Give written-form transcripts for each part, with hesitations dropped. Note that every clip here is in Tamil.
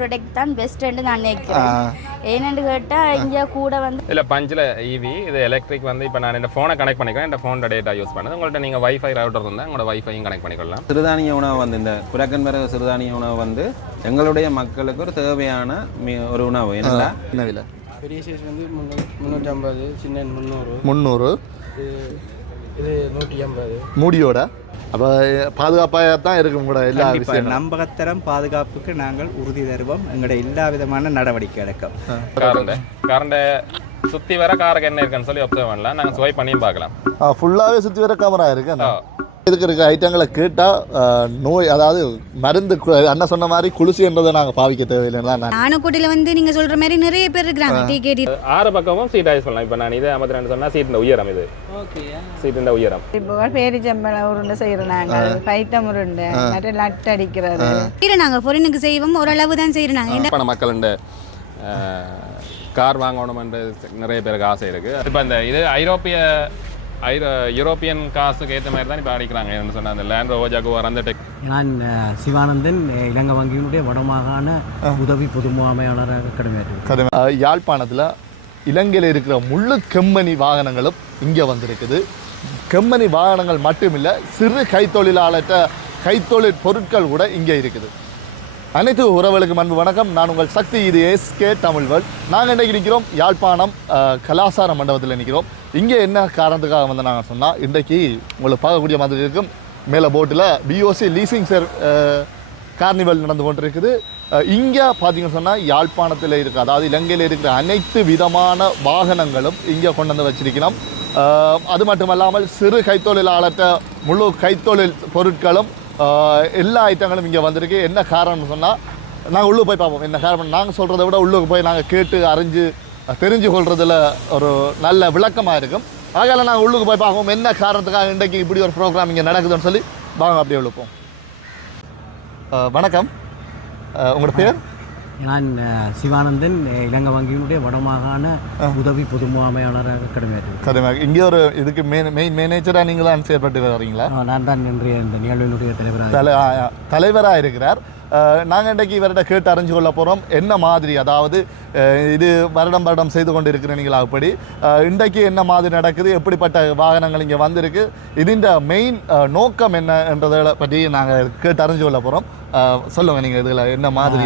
ப்ராடக்ட் தான் பெஸ்ட்ன்னு நான் நினைக்கிறேன். ஏன்னு கேட்டால் இங்கே கூட வந்து இல்லை பஞ்சில் ஈவி இது எலக்ட்ரிக் வந்து இப்போ நான் இந்த ஃபோனை கனெக்ட் பண்ணிக்கிறேன். இந்த ஃபோனோட டேட்டா யூஸ் பண்ணுது. உங்கள்கிட்ட நீங்கள் வைஃபை ரவுட்டர் இருந்தால் உங்களோட வைஃபையும் கனெக்ட் பண்ணிக்கலாம். சிறுதானிய உணவு வந்து இந்த குரக்கன்பரக சிறுதானிய உணவு வந்து எங்களுடைய மக்களுக்கு ஒரு தேவையான ஒரு உணவு. என்ன விலை? பெரிய சைஸ் வந்து 350, சின்ன 300, இது 150 மூடியோட. அப்போ பாதுகாப்பாக தான் இருக்கும் கூட எல்லா விஷயம். நம்பகத்தரம் பாதுகாப்புக்கு நாங்கள் உறுதி தருவோம். எங்களுடைய எல்லா விதமான நடவடிக்கை அடக்கம். கரண்டை சுற்றி வர காருக்கு என்ன இருக்குன்னு சொல்லி அப்சர்வ் பண்ணலாம். நாங்கள் ஸ்வைப் பண்ணியும் பார்க்கலாம். ஃபுல்லாகவே சுற்றி வர கேமரா இருக்கு. இருக்கிற ஐட்டங்களை கேட்டால் நோய், அதாவது மருந்து அண்ணன் சொன்ன மாதிரி குளிசின்றதை நாங்கள் பாவிக்க தேவையில்லைன்னா ஆனக்கோட்டையில் வந்து நீங்கள் சொல்கிற மாதிரி நிறைய பேர் இருக்கிறாங்க. டிகேடி 6 பக்கமும் சீட் ஆயிஸ் பண்ணலாம். இப்போ நான் இதே 52 சொன்னால் சீட்டின் உயரம் இது. சீட்டின் உயரம் இப்போ பேரிச்சம்பளம் உருண்டை செய்கிறோம். நாங்கள் பைட்டம் உருண்டை மற்ற லட்டு அடிக்கிறது நாங்கள் பொருளுக்கு செய்வோம். ஓரளவு தான் செய்கிறோம். பண மக்கள் கார் வாங்கணுமென்று நிறைய பேருக்கு ஆசை இருக்குது. இப்போ இந்த இது யூரோப்பியன் காசுக்கு ஏற்ற மாதிரி தான் இப்போ அடிக்கிறாங்க. என்ன சொன்னால் அந்த லேண்ட் ரோவர் ஜகுவார் அந்த நான் சிவானந்தன், இலங்கை வங்கியினுடைய வடமாகாண உதவி பொது முகாமையாளராக கடமையாற்றி யாழ்ப்பாணத்தில் இலங்கையில் இருக்கிற முழு கெம்மணி வாகனங்களும் இங்கே வந்திருக்குது. கெம்மணி வாகனங்கள் மட்டுமில்லை, சிறு கைத்தொழிலாளற்ற கைத்தொழில் பொருட்கள் கூட இங்கே இருக்குது. அனைத்து உறவுகளுக்கு அன்பு வணக்கம். நான் உங்கள் சக்தி. இது SK தமிழ் வேர்ல்ட். நாங்கள் இன்றைக்கு நிற்கிறோம் யாழ்ப்பாணம் கலாசார மண்டபத்தில் நிற்கிறோம். இங்கே என்ன காரணத்துக்காக வந்து நாங்கள் சொன்னால், இன்றைக்கு உங்களுக்கு பார்க்கக்கூடிய மாதிரி இருக்கும். மேலே போட்டில் BOC லீசிங் கார்னிவல் நடந்து கொண்டு இருக்குது. இங்கே பார்த்தீங்கன்னு சொன்னால் யாழ்ப்பாணத்தில் இருக்குது, அதாவது இலங்கையில் இருக்கிற அனைத்து விதமான வாகனங்களும் இங்கே கொண்டு வந்து வச்சிருக்கிறோம். அது மட்டுமல்லாமல் சிறு கைத்தொழிலாளற்ற முழு கைத்தொழில் பொருட்களும் எல்லா ஐட்டங்களும் இங்கே வந்திருக்கு. என்ன காரணம்னு சொன்னால், நாங்கள் உள்ளே போய் பார்ப்போம். என்ன காரணம் நாங்கள் சொல்கிறத விட உள்ளுக்கு போய் நாங்கள் கேட்டு அறிஞ்சு தெரிஞ்சு கொள்றதுல ஒரு நல்ல விளக்கமாக இருக்கும். ஆகையால் நாங்கள் உள்ளுக்கு போய் பார்ப்போம் என்ன காரணத்துக்காக இன்றைக்கு இப்படி ஒரு ப்ரோக்ராம் இங்கே நடக்குதுன்னு சொல்லி வாங்க அப்படியே விழுப்போம். வணக்கம், உங்களோட பேர்? நான் சிவானந்தன், இலங்கை வங்கியினுடைய வடமாகாண உதவி பொது முகாமையாளராக கடமையாற்றி. இங்கே ஒரு இதுக்கு மெயின் மேனேஜராக நீங்கள் தான் செயல்பட்டு வரீங்களா? நான் தான் இன்றைய இந்த நிகழ்வினுடைய தலைவராக இருக்கிறார். நாங்கள் இன்றைக்கு இவர்கிட்ட கேட்டு அறிஞ்சு கொள்ள போகிறோம் என்ன மாதிரி, அதாவது இது வருடம் செய்து கொண்டு இருக்கிறீங்களா, அப்படி இன்றைக்கு என்ன மாதிரி நடக்குது, எப்படிப்பட்ட வாகனங்கள் இங்கே வந்திருக்கு, இதுன்ற மெயின் நோக்கம் என்ன என்றதை பற்றி நாங்கள் கேட்டு அறிஞ்சு கொள்ள போகிறோம். சொல்லுங்கள் நீங்கள் இதில் என்ன மாதிரி.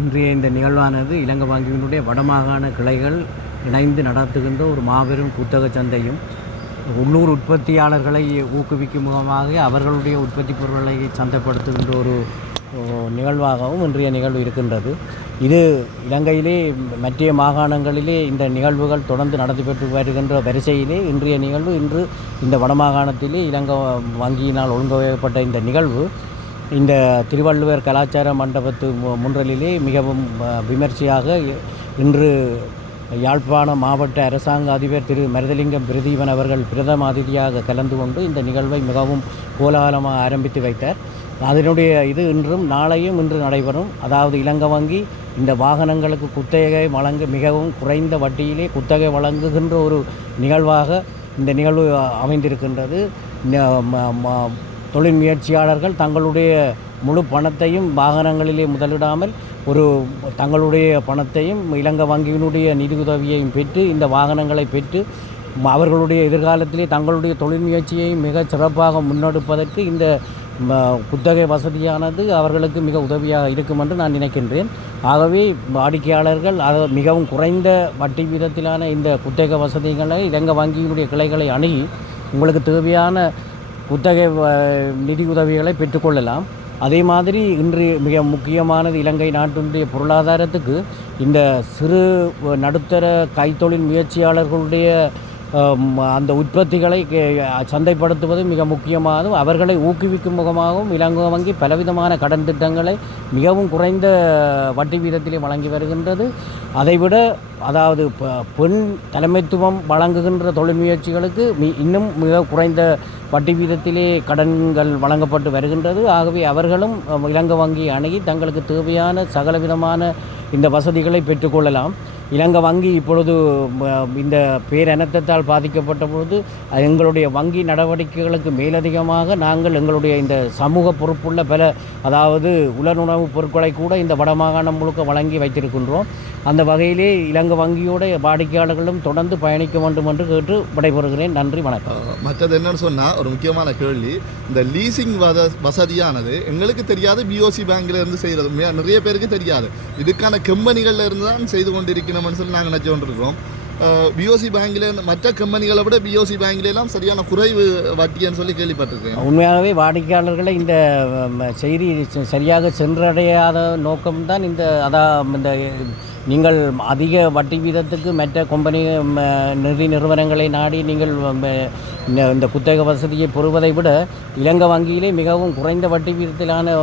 இன்றைய இந்த நிகழ்வானது இலங்கை வங்கியினுடைய வடமாகாண கிளைகள் இணைந்து நடத்துகின்ற ஒரு மாபெரும் புத்தக சந்தையும் உள்ளூர் உற்பத்தியாளர்களை ஊக்குவிக்கும் முகமாக அவர்களுடைய உற்பத்தி பொருட்களை சந்தைப்படுத்துகின்ற ஒரு நிகழ்வாகவும் இன்றைய நிகழ்வு இருக்கின்றது. இது இலங்கையிலே மற்ற மாகாணங்களிலே இந்த நிகழ்வுகள் தொடர்ந்து நடத்தப்பட்டு வருகின்ற வரிசையிலே இன்றைய நிகழ்வு இன்று இந்த வடமாகாணத்திலே இலங்கை வங்கியினால் ஒழுங்கமைக்கப்பட்ட இந்த நிகழ்வு இந்த திருவள்ளுவர் கலாச்சார மண்டபத்து முன்றலிலே மிகவும் விமர்சையாக இன்று யாழ்ப்பாண மாவட்ட அரசாங்க அதிபர் திரு மருதலிங்கம் பிரதீபன் அவர்கள் பிரதம அதிதியாக கலந்து கொண்டு இந்த நிகழ்வை மிகவும் கோலாகலமாக ஆரம்பித்து வைத்தார். அதனுடைய இது இன்றும் நாளையும் இன்று நடைபெறும். அதாவது இலங்கை வங்கி இந்த வாகனங்களுக்கு குத்தகை வழங்க மிகவும் குறைந்த வட்டியிலே குத்தகை வழங்குகின்ற ஒரு நிகழ்வாக இந்த நிகழ்வு அமைந்திருக்கின்றது. தொழில் முயற்சியாளர்கள் தங்களுடைய முழு பணத்தையும் வாகனங்களிலே முதலிடாமல் ஒரு தங்களுடைய பணத்தையும் இலங்கை வங்கியினுடைய நிதியுதவியையும் பெற்று இந்த வாகனங்களை பெற்று அவர்களுடைய எதிர்காலத்திலே தங்களுடைய தொழில் முயற்சியை மிக சிறப்பாக முன்னெடுப்பதற்கு இந்த குத்தகை வசதியானது அவர்களுக்கு மிக உதவியாக இருக்கும் என்று நான் நினைக்கின்றேன். ஆகவே வாடிக்கையாளர்கள் மிகவும் குறைந்த வட்டி வீதத்திலான இந்த குத்தகை வசதிகளை இலங்கை வங்கியினுடைய கிளைகளை அணுகி உங்களுக்கு தேவையான குத்தகை நிதியுதவிகளை பெற்றுக்கொள்ளலாம். அதே மாதிரி இன்று மிக முக்கியமானது இலங்கை நாட்டினுடைய பொருளாதாரத்துக்கு இந்த சிறு நடுத்தர கைத்தொழில் முயற்சியாளர்களுடைய அந்த உற்பத்திகளை சந்தைப்படுத்துவது மிக முக்கியமானதும் அவர்களை ஊக்குவிக்கும் முகமாகவும் இலங்கை வங்கி பலவிதமான கடன் திட்டங்களை மிகவும் குறைந்த வட்டி வீதத்திலே வழங்கி வருகின்றது. அதைவிட அதாவது பெண் தலைமைத்துவம் வழங்குகின்ற தொழில் முயற்சிகளுக்கு இன்னும் மிக குறைந்த வட்டி வீதத்திலே கடன்கள் வழங்கப்பட்டு வருகின்றது. ஆகவே அவர்களும் இலங்கை வங்கி அணுகி தங்களுக்கு தேவையான சகலவிதமான இந்த வசதிகளை பெற்றுக்கொள்ளலாம். இலங்கை வங்கி இப்பொழுது இந்த பேரனர்த்தத்தால் பாதிக்கப்பட்ட பொழுது எங்களுடைய வங்கி நடவடிக்கைகளுக்கு மேலதிகமாக நாங்கள் எங்களுடைய இந்த சமூக பொறுப்புள்ள பல அதாவது உலருணவுப் பொருட்களை கூட இந்த வடமாகாணம் முழுக்க வழங்கி வைத்திருக்கின்றோம். அந்த வகையிலே இலங்கை வங்கியோட வாடிக்கையாளர்களும் தொடர்ந்து பயணிக்க வேண்டும் என்று கேட்டு விடைபெறுகிறேன். நன்றி, வணக்கம். மற்றது என்னன்னு சொன்னால் ஒரு முக்கியமான கேள்வி, இந்த லீசிங் வசதியானது எங்களுக்கு தெரியாது, பிஓசி பேங்க்ல இருந்து செய்கிறது நிறைய பேருக்கு தெரியாது. இதுக்கான கம்பெனிகளில் இருந்து தான் செய்து கொண்டிருக்கணும்னு சொல்லி நாங்கள் நினச்சி கொண்டிருக்கிறோம். பிஓசி பேங்கில் மற்ற கம்பெனிகளை விட பிஓசி பேங்க்லாம் சரியான குறைவு வட்டின்னு சொல்லி கேள்விப்பட்டிருக்கேன். உண்மையாகவே வாடிக்கையாளர்களை இந்த செய்தி சரியாக சென்றடையாத நோக்கம்தான் இந்த நீங்கள் அதிக வட்டி வீதத்துக்கு மற்ற கம்பெனி நிதி நிறுவனங்களை நாடி நீங்கள் இந்த குத்தகை வசதியை பெறுவதை விட இலங்கை வங்கியிலே மிகவும் குறைந்த வட்டி வீதத்திலான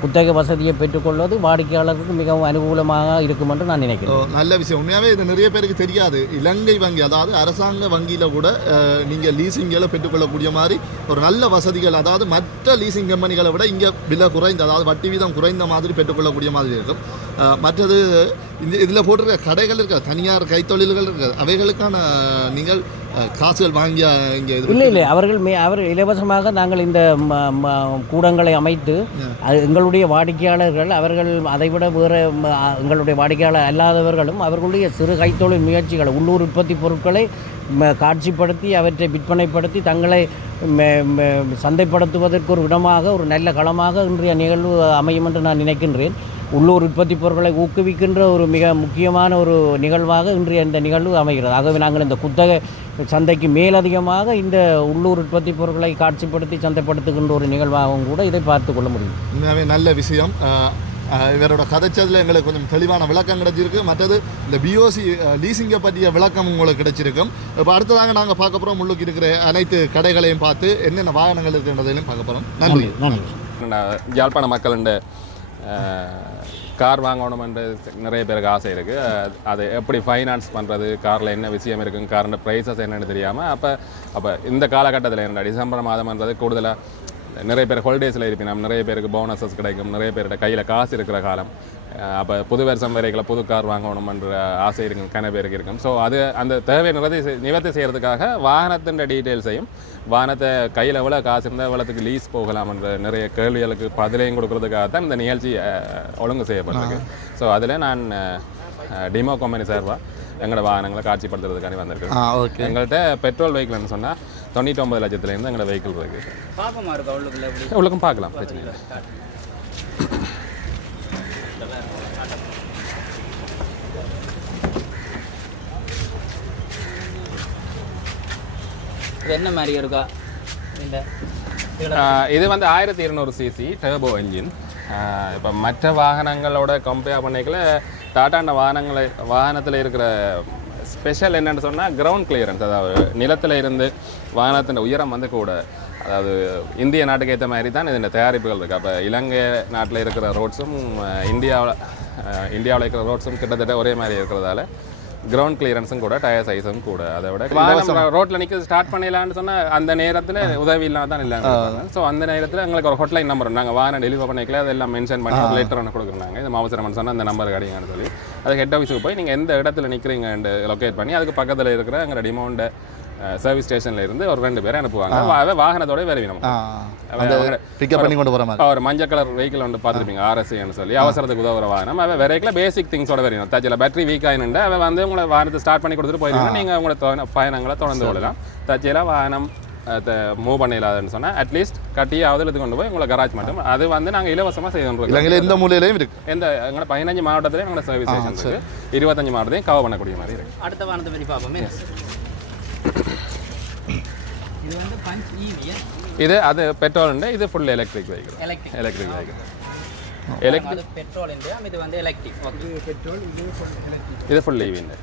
குத்தகை வசதியை பெற்றுக்கொள்வது வாடிக்கையாளருக்கு மிகவும் அனுகூலமாக இருக்கும் என்று நான் நினைக்கிறேன். நல்ல விஷயம். உண்மையாகவே இது நிறைய பேருக்கு தெரியாது. இலங்கை வங்கி அதாவது அரசாங்க வங்கியில் கூட நீங்கள் லீசிங்களை பெற்றுக்கொள்ளக்கூடிய மாதிரி ஒரு நல்ல வசதிகள், அதாவது மற்ற லீசிங் கம்பெனிகளை விட இங்கே விலை குறைந்த, அதாவது வட்டி வீதம் குறைந்த மாதிரி பெற்றுக்கொள்ளக்கூடிய மாதிரி இருக்கும். மற்றது இதில் போட்டிருக்க கடைகள் இருக்காது, தனியார் கைத்தொழில்கள் இருக்காது, அவைகளுக்கான நீங்கள் காசுகள் வாங்கிய இங்கே இல்லை அவர் இலவசமாக நாங்கள் இந்த கூடங்களை அமைத்து எங்களுடைய வாடிக்கையாளர்கள் அவர்கள் அதைவிட வேறு எங்களுடைய வாடிக்கையாளர் அல்லாதவர்களும் அவர்களுடைய சிறு கைத்தொழில் முயற்சிகளை உள்ளூர் உற்பத்தி பொருட்களை காட்சிப்படுத்தி அவற்றை விற்பனைப்படுத்தி தங்களை சந்தைப்படுத்துவதற்கு ஒரு இடமாக ஒரு நல்ல களமாக இன்றைய நிகழ்வு அமையும் என்று நான் நினைக்கின்றேன். உள்ளூர் உற்பத்தி பொருட்களை ஊக்குவிக்கின்ற ஒரு மிக முக்கியமான ஒரு நிகழ்வாக இன்றைய இந்த நிகழ்வு அமைகிறது. ஆகவே நாங்கள் இந்த குத்தகை சந்தைக்கு மேலதிகமாக இந்த உள்ளூர் உற்பத்தி பொருட்களை காட்சிப்படுத்தி சந்தைப்படுத்துகின்ற ஒரு நிகழ்வாகவும் கூட இதை பார்த்து கொள்ள முடியும். உண்மையாகவே நல்ல விஷயம். இவரோட கதைச்சதில் எங்களுக்கு கொஞ்சம் தெளிவான விளக்கம் கிடைச்சிருக்கு. மற்றது இந்த பிஓசி லீசிங்கை பற்றிய விளக்கம் உங்களுக்கு கிடைச்சிருக்கும். இப்போ அடுத்ததாக நாங்கள் பார்க்க போகிறோம் உள்ளுக்கு இருக்கிற அனைத்து கடைகளையும் பார்த்து என்னென்ன வாகனங்கள் இருக்குன்றதையும் பார்க்க போகிறோம். நன்றி. யாழ்ப்பாண மக்களுடைய கார் வாங்கணுமென்று நிறைய பேருக்கு ஆசை இருக்குது. அது எப்படி ஃபைனான்ஸ் பண்ணுறது, காரில் என்ன விஷயம் இருக்குங்க, காரோட ப்ரைஸஸ் என்னென்னு தெரியாமல் அப்போ இந்த காலகட்டத்தில் என்ன டிசம்பர் மாதம்ன்றது கூடுதலாக நிறைய பேர் ஹாலிடேஸில் இருப்பினோம், நிறைய பேருக்கு போனஸஸ் கிடைக்கும், நிறைய பேரோட கையில் காசு இருக்கிற காலம். அப்போ புது வருஷம் வரைக்கும் புது கார் வாங்கணுமென்ற ஆசை இருக்கும், கன பேருக்கு இருக்கும். ஸோ அது அந்த தேவையை நிவர்த்தி செய்கிறதுக்காக வாகனத்தின் டீட்டெயில்ஸையும் வாகனத்தை கையில் எவ்வளோ காசு இருந்தால் எவ்வளோத்துக்கு லீஸ் போகலாம்ன்ற நிறைய கேள்விகளுக்கு பதிலையும் கொடுக்கறதுக்காக தான் இந்த நிகழ்ச்சி ஒழுங்கு செய்யப்பட்டிருக்கு. ஸோ அதில் நான் டிமோ கம்பெனி சார்பாக எங்களோட வாகனங்களை காட்சிப்படுத்துறதுக்காண்டி வந்திருக்கேன். எங்கள்கிட்ட பெட்ரோல் வெஹிக்கிள்னு சொன்னால் 99 லட்சத்துலேருந்து எங்களோட வெஹிக்கிள் இருக்குது. உள்ளுக்கும் பார்க்கலாம், பிரச்சனை இல்லை. என்ன மாதிரி இருக்கா இது வந்து 1200 சிசி டர்போ என்ஜின். இப்போ மற்ற வாகனங்களோட கம்பேர் பண்ணிக்கல டாட்டாண்ட வாகனத்தில் இருக்கிற ஸ்பெஷல் என்னென்னு சொன்னால் கிரவுண்ட் கிளியரன்ஸ், அதாவது நிலத்தில் இருந்து வாகனத்தின் உயரம் வந்து கூட. அதாவது இந்திய நாட்டுக்கு ஏற்ற மாதிரி தான் இதோட தயாரிப்புகள் இருக்குது. அப்போ இலங்கை நாட்டில் இருக்கிற ரோட்ஸும் இந்தியாவில் இருக்கிற ரோட்ஸும் கிட்டத்தட்ட ஒரே மாதிரி இருக்கிறதால கிரவுண்ட் கிளியரன்ஸும் கூட, டயர் சைஸும் கூட. அதை விட ரோட்டில் நிற்க ஸ்டார்ட் பண்ணிடலான்னு சொன்னால் அந்த நேரத்தில் உதவி இல்லாமல் தான் இல்லாமல். ஸோ அந்த நேரத்தில் எங்களுக்கு ஒரு ஹாட்லைன் நம்பர் நாங்கள் வாகனம் டெலிவரி பண்ணிக்கல அதெல்லாம் மென்ஷன் பண்ணி ஒரு லெட்டர் ஒன்று கொடுக்குறாங்க. இது அவசரம்னு சொன்னால் அந்த நம்பர் கிடையாதுன்னு சொல்லி அது ஹெட் ஆஃபீஸுக்கு போய் நீங்கள் எந்த இடத்துல நிற்கிறீங்கன்னு லொக்கேட் பண்ணி அதுக்கு பக்கத்தில் இருக்கிற எங்கள் டிமோண்ட சர்வீஸ் ஸ்டேஷன்ல இருந்து ஒரு 2 பேரை அனுப்புவாங்க. வாகனத்தோட வருவினோம் ஒரு மஞ்சள் கலர் வெஹிக்கிள் வந்து பார்த்துருப்பீங்க, RSAன்னு சொல்லி அவசரத்துக்கு உதவுற வாகனம். அவன் வெரைக்கில் பேசிக் திங்ஸோட வரையும் தச்சில் பேட்டரி வீக் ஆயினுண்டு அவன் வந்து உங்களை வாகனத்தை ஸ்டார்ட் பண்ணி கொடுத்துட்டு போயிருக்கீங்க. நீங்கள் உங்களோட பயணங்களை தொடர்ந்து கொள்ளலாம். தச்சியில் வாகனம் மூவ் பண்ணிடலாதுன்னு சொன்னால் அட்லீஸ்ட் கட்டியாவது எடுத்து கொண்டு போய் உங்களை கராஜ் மட்டும் அது வந்து நாங்கள் இலவசமாக செய்து எந்த மூலையிலையும் இருக்கு. எங்களோட 15 மாவட்டத்திலையும் எங்களோட சர்வீஸ் ஸ்டேஷன் இருக்குது. 25 மாவட்டத்தையும் கவர் பண்ணக்கூடிய மாதிரி இருக்கு. அடுத்த வாகனத்தை பற்றி பார்ப்போமே. இது வந்து பஞ்ச் ஈவி. இது அது பெட்ரோல் உண்டு, இது full electric vehicle. Electric vehicle. அது பெட்ரோல் உண்டு, இது வந்து எலக்ட்ரிக். ஓகே, பெட்ரோல் இது ஃபுல் எலக்ட்ரிக். இது ஃபுல் ஈவி உண்டு.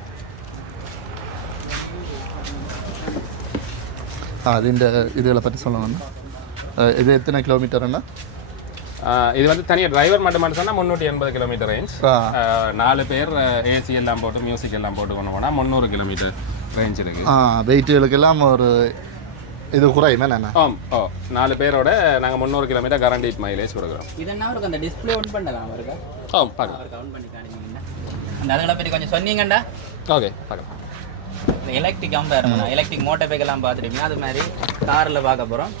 അതിൻ്റെ இதுகளை பற்றி சொல்லணும். இது எத்தனை கிலோமீட்டர்னா? இது வந்து தனியாக டிரைவர் மட்டும் சொன்னால் 380 கிலோமீட்டர் ரேஞ்ச். 4 பேர் ஏசி எல்லாம் போட்டு மியூசிக் எல்லாம் போட்டு கொண்டு போனால் 300 கிலோமீட்டர் ரேஞ்ச் இருக்குது. வெயிட்டுகளுக்கெல்லாம் ஒரு இது குறையுமே என்ன? 4 பேரோட நாங்கள் 300 கிலோமீட்டர் கரண்டீட் மைலேஜ் கொடுக்குறோம். இதெல்லாம் அந்த டிஸ்பிளே ஆன் பண்ணலாம் இருக்கா? பார்க்கலாம். ஆன் பண்ணி காட்டுங்க. அந்த அதுகளை பற்றி கொஞ்சம் சொன்னீங்கண்டா. ஓகே பார்க்கலாம். இந்த எலக்ட்ரிக் பாருங்க, எலக்ட்ரிக் மோட்டார் பைக்கெல்லாம் பார்த்துருப்பீங்க. அது மாதிரி காரில் பார்க்க போகிறோம்.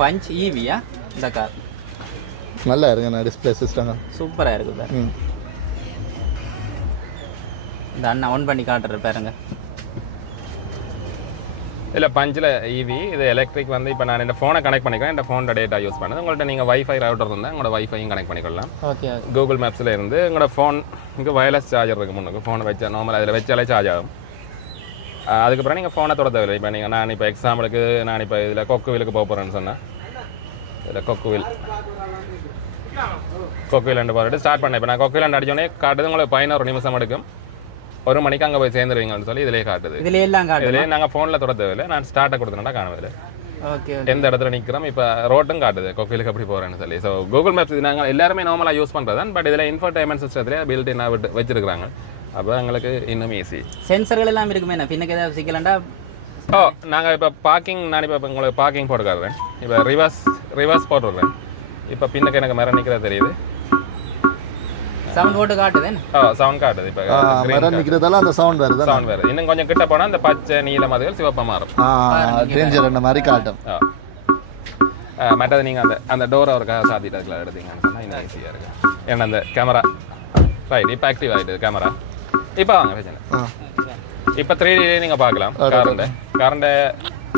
பஞ்ச் ஈவியா இந்த கார் நல்லா இருக்குண்ணா. டிஸ்பிளே சிஸ்டம் சூப்பராக இருக்குது சார். இந்த அண்ணா ஒன் பண்ணி காட்டுற பாருங்க. இல்லை பஞ்சில் ஈவி இது எலக்ட்ரிக் வந்து இப்போ நான் இந்த ஃபோனை கனெக்ட் பண்ணிக்கிறேன். இந்த ஃபோனோட டேட்டா யூஸ் பண்ணுது. உங்கள்கிட்ட நீங்கள் வைஃபை ரவுட்டர் இருந்தால் உங்களோட வைஃபையும் கனெக்ட் பண்ணிக்கலாம். ஓகே. கூகுள் மேப்ஸில் இருந்து உங்களோட ஃபோனுக்கு வயர்லெஸ் சார்ஜர் இருக்குது. முன்னுக்கு ஃபோனை வச்சா நார்மல் அதில் வச்சாலே சார்ஜ் ஆகும். அதுக்கப்புறம் நீங்கள் ஃபோனை தொட தேவையில்லை. இப்போ நீங்கள் நான் இப்போ எக்ஸாம்பிளுக்கு நான் இப்போ இதில் கொக்குவிலுக்கு போக போகிறேன்னு சொன்னேன். இதில் கொக்குவில் போட்டுட்டு ஸ்டார்ட் பண்ணேன். இப்போ நான் கொக்குவில் அடித்தோடனே காட்டுது. உங்களுக்கு 11 நிமிஷம் எடுக்கும். 1 மணிக்கு அங்கே போய் சேர்ந்துருவீங்கன்னு சொல்லி இதிலே காட்டுது. இதிலே எல்லாம் காட்டுது. இதிலே நாங்கள் ஃபோனில் தொட தேவையில்லை. நான் ஸ்டார்ட்டை கொடுத்தேன்னா காணவில்லை. ஓகே. எந்த இடத்துல நிற்கிறோம் இப்போ ரோட்டும் காட்டுது கொக்கிலுக்கு எப்படி போகிறேன்னு சொல்லி. ஸோ கூகுள் மேப்ஸ் நாங்கள் எல்லாருமே நார்மலாக யூஸ் பண்ணுறது தான். பட் இதில் இன்ஃபர்டைன்மெண்ட் சிஸ்டத்திலே பில்ட் என்ன வச்சிருக்காங்க. அப்போ எங்களுக்கு இன்னும் ஈஸி. சென்சர்கள் எல்லாம் இருக்குமே. பின்னுக்கு ஏதாவது சிக்கலண்டா. நாங்கள் இப்போ பார்க்கிங் நான் இப்போ உங்களுக்கு பார்க்கிங் போட்டு காட்டுறேன். இப்போ ரிவர்ஸ் போட்டுடுறேன். இப்போ பின்னுக்கு எனக்கு மரம் நிற்கிறதா தெரியுது. சவுண்ட் போட்டு காட்டுது. சவுண்ட் காட்டுது. இப்போ மரம் நிற்கிறதால அந்த சவுண்ட் வருது. சவுண்ட் வருது. இன்னும் கொஞ்சம் கிட்ட போனால் அந்த பச்சை நீல மாதிரிகள் சிவப்பாக மாறும். டேஞ்சர் அந்த மாதிரி காட்டும். மற்றது நீங்கள் அந்த டோரை அவருக்காக சாத்திட்டு அதில் எடுத்தீங்கன்னு சொன்னால் இன்னும் ஈஸியாக இருக்குது. ஏன்னா அந்த கேமரா ரைட் இப்போ ஆக்டிவ் ஆகிடுது கேமரா. இப்போ வாங்க பிரச்சனை. இப்போ 3D நீங்கள் பார்க்கலாம். காரண்டை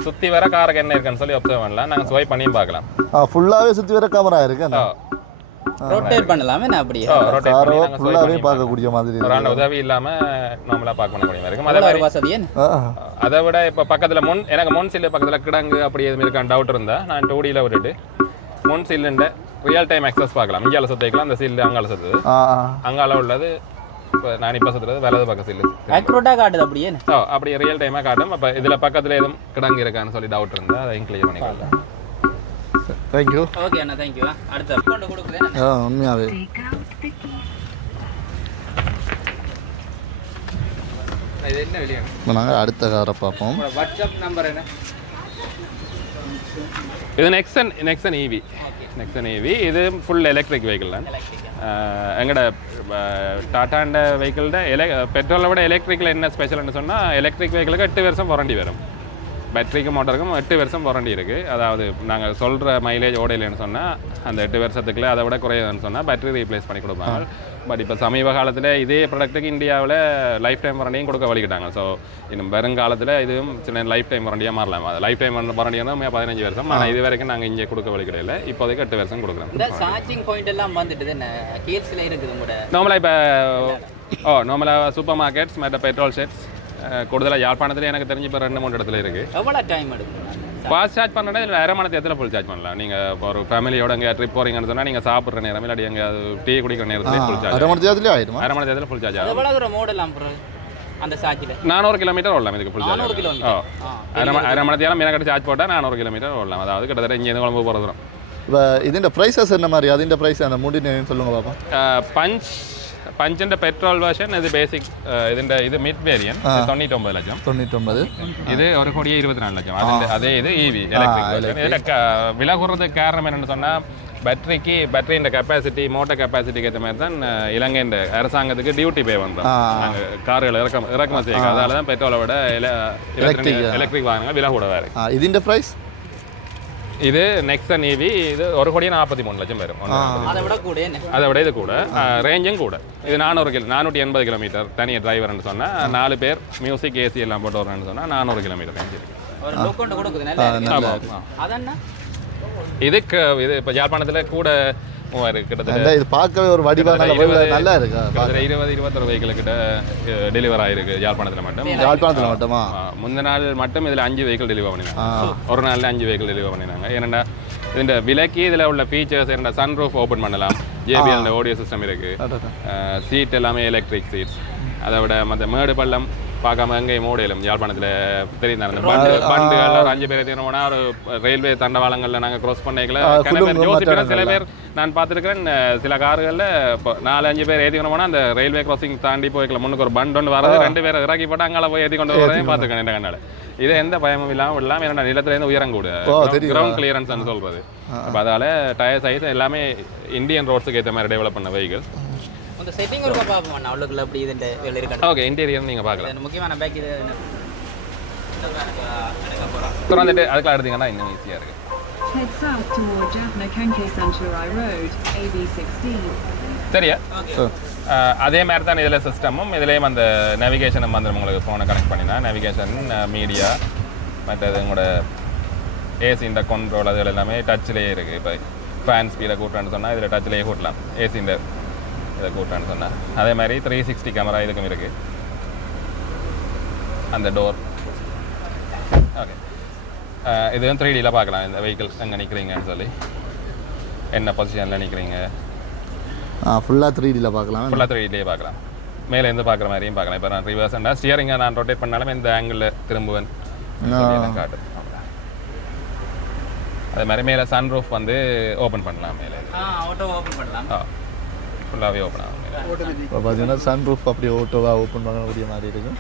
சுற்றி வர காருக்கு என்ன இருக்குன்னு சொல்லி ஒப்சர்வ் பண்ணலாம். நாங்கள் ஸ்வைப் பண்ணியும் பார்க்கலாம். ஃபுல்லாகவே சுற்றி வர கேமரா இருக்கு. ரொட்டேட் பண்ணலாமே. நான் அப்படியே ஃபுல்லாகவே பார்க்கக்கூடிய மாதிரி ஒரு உதவி இல்லாமல் நார்மலாக பார்க்க பண்ணக்கூடிய மாதிரி இருக்கும். அதே வசதியே. அதை விட இப்போ பக்கத்தில் எனக்கு முன் சில்லு பக்கத்தில் கிடங்கு அப்படி எதுவும் இருக்கான்னு டவுட் இருந்தால் நான் 2Dயில் விட்டுட்டு முன் சில்லுண்ட ரியல் டைம் எக்ஸஸ் பார்க்கலாம். இங்கால சுற்றிக்கலாம். அந்த சில்லு அங்கால சுற்றுது. அங்கால உள்ளது இப்போ நான் இப்போ சுற்றுறது வலது பக்கம் சில்லு காட்டுது. அப்படியே அப்படியே ரியல் டைமாக காட்டும். அப்போ இதில் பக்கத்தில் எதுவும் கிடங்கு இருக்கான்னு சொல்லி டவுட் இருந்தால் அதை கிளியர் பண்ணிக்கலாம். தேங்க்யூ. ஓகே அண்ணா, தேங்க்யூ. அடுத்த அக்கௌண்ட் கொடுக்குறேன். உண்மையாகவே இது என்ன வெளியே? நாங்கள் அடுத்த காரை பார்ப்போம். வாட்ஸ்அப் நம்பர் என்ன? இது நெக்ஸன் ஈவி. இது ஃபுல் எலக்ட்ரிக் வெஹிக்கிள் தான். எங்களோட டாட்டாண்ட வெஹிக்கிள்ட பெட்ரோலை விட எலக்ட்ரிக்கில் என்ன ஸ்பெஷல்னு சொன்னால் எலக்ட்ரிக் வெஹிக்கிளுக்கு 8 வருஷம் வாரண்டி வரும். பேட்டரிக்கும் மோட்டருக்கும் 8 வருஷம் வாரண்டி இருக்குது. அதாவது நாங்கள் சொல்கிற மைலேஜ் ஓடையில்லைன்னு சொன்னால் அந்த 8 வருஷத்துக்குள்ளே அதை விட குறையுதுன்னு சொன்னால் பேட்டரி ரீப்ளேஸ் பண்ணி கொடுப்பாங்க. பட் இப்போ சமீப காலத்தில் இதே ப்ராடக்ட்டுக்கு இந்தியாவில் லைஃப் டைம் வாரண்டியும் கொடுக்க வழிக்கிட்டாங்க. ஸோ இன்னும் வருங்காலத்தில் இதுவும் சின்ன லைஃப் டைம் வாரண்டியாக மாறலாம். அது லைஃப் டைம் வாரண்டியாக 15 வருஷம். ஆனால் இது வரைக்கும் நாங்கள் இங்கே கொடுக்க வழிக்கிடையில் இப்போதைக்கு 8 வருஷம் கொடுக்குறோம். இந்த சார்ஜிங் பாயிண்ட் எல்லாம் வந்துட்டு என்ன கீழ்ஸில் இருக்குது கூட நார்மலாக இப்போ நார்மலாக சூப்பர் மார்க்கெட்ஸ் மற்ற பெட்ரோல் ஷெட்ஸ் கூடுதலாக யாழ்ப்பாணத்தில் எனக்கு தெரிஞ்சு இப்போ 2-3 இடத்துல இருக்குது. எவ்வளோ டைம் எடுக்கும் ஃபாஸ்ட் சார்ஜ் பண்ணுறேன்னா இதில் 1/2 மணி நேரத்தில் ஃபுல் சார்ஜ் பண்ணலாம். நீங்கள் இப்போ ஒரு ஃபேமிலியோட எங்கே ட்ரிப் போகிறீங்கன்னு சொன்னால் நீங்கள் சாப்பிட்ற நேரம் இல்லாட்டி எங்கே அது டீ குடிக்கிற நேரத்தில் ஃபுல் சார்ஜ் 1/2 மணி நேரத்துலேயே ஆகிடும். 1/2 மணி நேரத்தில் ஃபுல் சார்ஜ் ஆகும். எவ்வளோ மோடலாம் அந்த சார்ஜில்? 400 கிலோமீட்டர் ஓடலாம். இதுக்கு ஃபுல் சார்ஜ் 400 கிலோமீட்டர். 1/2 மணி நேரம் மீனக்கட்டி சார்ஜ் போட்டால் 400 கிலோமீட்டர் ஓடலாம். அதாவது கிட்டத்தட்ட இங்கே குழம்பு போகிறது. இப்போ ഇതിൻ്റെ പ്രൈസസ് என்ன மாதிரி? അതിൻ്റെ പ്രൈസ് அந்த மூடினு சொல்லுங்க பாப்போம். பஞ்சிൻ്റെ பெட்ரோல் வெர்ஷன் இது பேசிக். இது மிட் வேரியன்ட் 99 லட்சம். 99. இது 1,24 லட்சம். அதே இது ஈவி எலக்ட்ரிக். இதில் விலை கூறதுக்கு காரணம் என்னென்னு சொன்னால் பேட்டரியின் கெப்பாசிட்டி மோட்டர் கெப்பாசிட்டிக்கு ஏற்ற மாதிரி தான் இலங்கையின் அரசாங்கத்துக்கு டியூட்டி பே வந்தோம். நாங்கள் கார்கள் இறக்குமதி செய்யுங்க. அதனால தான் பெட்ரோலை விட எலக்ட்ரிக் வாகனங்கள் விலை கூட வேறு. ഇതിൻ്റെ പ്രൈസ് இது நெக்ஸன் ஈவி. இது 1,43 லட்சம் வரும். அதை விட இது கூட ரேஞ்சும் கூட. இது 480 கிலோமீட்டர் தனியாக டிரைவர்னு சொன்னால் 4 பேர் மியூசிக் ஏசி எல்லாம் போட்டு வரணும்னு சொன்னால் 400 கிலோமீட்டர் ரேஞ்ச் இருக்குது. இதுக்கு இது இப்போ யாழ்ப்பாணத்தில் கூட 3000 கிட்டத்தட்ட. இது பார்க்கவே ஒரு வடிவான நல்லா இருக்கு. 20-21 வெஹிக்கிள் கிட்ட டெலிவர் ஆகிருக்கு யாழ்ப்பாணத்தில் மட்டுமா. முந்தின நாள் மட்டும் இதில் 5 வெஹிக்கிள் டெலிவர் பண்ணினாங்க. ஒரு நாளில் 5 வெஹிக்கிள் டெலிவர் பண்ணினாங்க. ஏன்னா இந்த விலைக்கு இதில் உள்ள ஃபீச்சர்ஸ் என்ன சன் ரூஃப் ஓப்பன் பண்ணலாம். JBL ஆடியோ சிஸ்டம் இருக்குது. சீட் எல்லாமே எலக்ட்ரிக் சீட்ஸ். அதை விட மற்ற மேடு பள்ளம் பார்க்காம எங்கேயும் மூடையிலும் யாழ்ப்பாணத்தில் தெரியும். பண்டுகளில் ஒரு 5 பேர் ஏற்றினோம்னா ஒரு ரயில்வே தண்டவாளங்களில் நாங்கள் க்ராஸ் பண்ணிக்கல யோசிப்பேன். சில பேர் நான் பார்த்துருக்கிறேன் சில கார்களில் இப்போ 4-5 பேர் ஏற்றிக்கணும்னா அந்த ரயில்வே கிராசிங் தாண்டி போய்க்கலாம். முன்னுக்கு ஒரு பண்ட் ஒன்று வரது 2 பேர் இறக்கி போட்டு அங்கே போய் ஏற்றி கொண்டு வரதையும் பார்த்துருக்கேன் இந்த கண்ணால். இது எந்த பயமும் இல்லாமல் என்னோட நிலத்துலேருந்து உயரம் கூட கிரவுண்ட் கிளியரன்ஸ்னு சொல்கிறது. அப்போ அதால் டயர் சைஸ் எல்லாமே இந்தியன் ரோட்ஸுக்கு ஏற்ற மாதிரி டெவலப் பண்ண வெஹிக்கிள். இந்த செட்டிங் ஒரு பார்ப்போம் அண்ணா உள்ளுக்குள்ள அப்படி இதுன்ற வேலை இருக்கு. ஓகே, இன்டீரியர் நீங்கள் பார்க்கலாம். இந்த முக்கியமான பேக் இது திறந்துட்டு அதுக்குள்ள எடுத்தீங்கன்னா இன்னும் ஈஸியாக இருக்குது. Head south toward Jaffna Kanke Santurai Road, AB16. சரியா? அதே மாதிரி தான் இதில் சிஸ்டமும் இதுலேயும் அந்த நேவிகேஷனும் வந்து உங்களுக்கு ஃபோனை கனெக்ட் பண்ணினா நேவிகேஷன், மீடியா, மற்றது உங்களோட ஏசின்ற கண்ட்ரோல் அதுகள் எல்லாமே டச்சிலேயே இருக்குது. இப்போ ஃபேன் ஸ்பீடை கூட்டுறான்னு சொன்னால் இதில் டச்சிலேயே கூட்டலாம். ஏசின்ற இதை கூட்டுறான்னு சொன்னால் அதே மாதிரி 360 கேமரா இதுக்கும் இருக்குது. அந்த டோர் ஓகே. இதுவும் 3Dயில் பார்க்கலாம். இந்த வெஹிக்கிள் எங்கே நிற்கிறீங்கன்னு சொல்லி, என்ன பொசிஷனில் நிற்கிறீங்க, ஃபுல்லாக 3Dயில் பார்க்கலாம். ஃபுல்லாக 3Dலேயே பார்க்கலாம். மேலேருந்து பார்க்குற மாதிரியும் பார்க்கலாம். இப்போ நான் ரிவர்ஸ்ண்டா ஸ்டியரிங்கை நான் ரொட்டேட் பண்ணாலும் இந்த ஆங்கிளில் திரும்புவேன் காட்டு. அதே மாதிரி மேலே சன் ரூஃப் வந்து ஓப்பன் பண்ணலாம். மேலே ஆட்டோ ஓப்பன் பண்ணலாம். ஃபுல்லாகவே ஓப்பன் ஆகும். இப்போ பார்த்தீங்கன்னா சன் ரூஃப் அப்படியே ஓட்டோவாக ஓப்பன் பண்ணக்கூடிய மாதிரி இருக்கும்.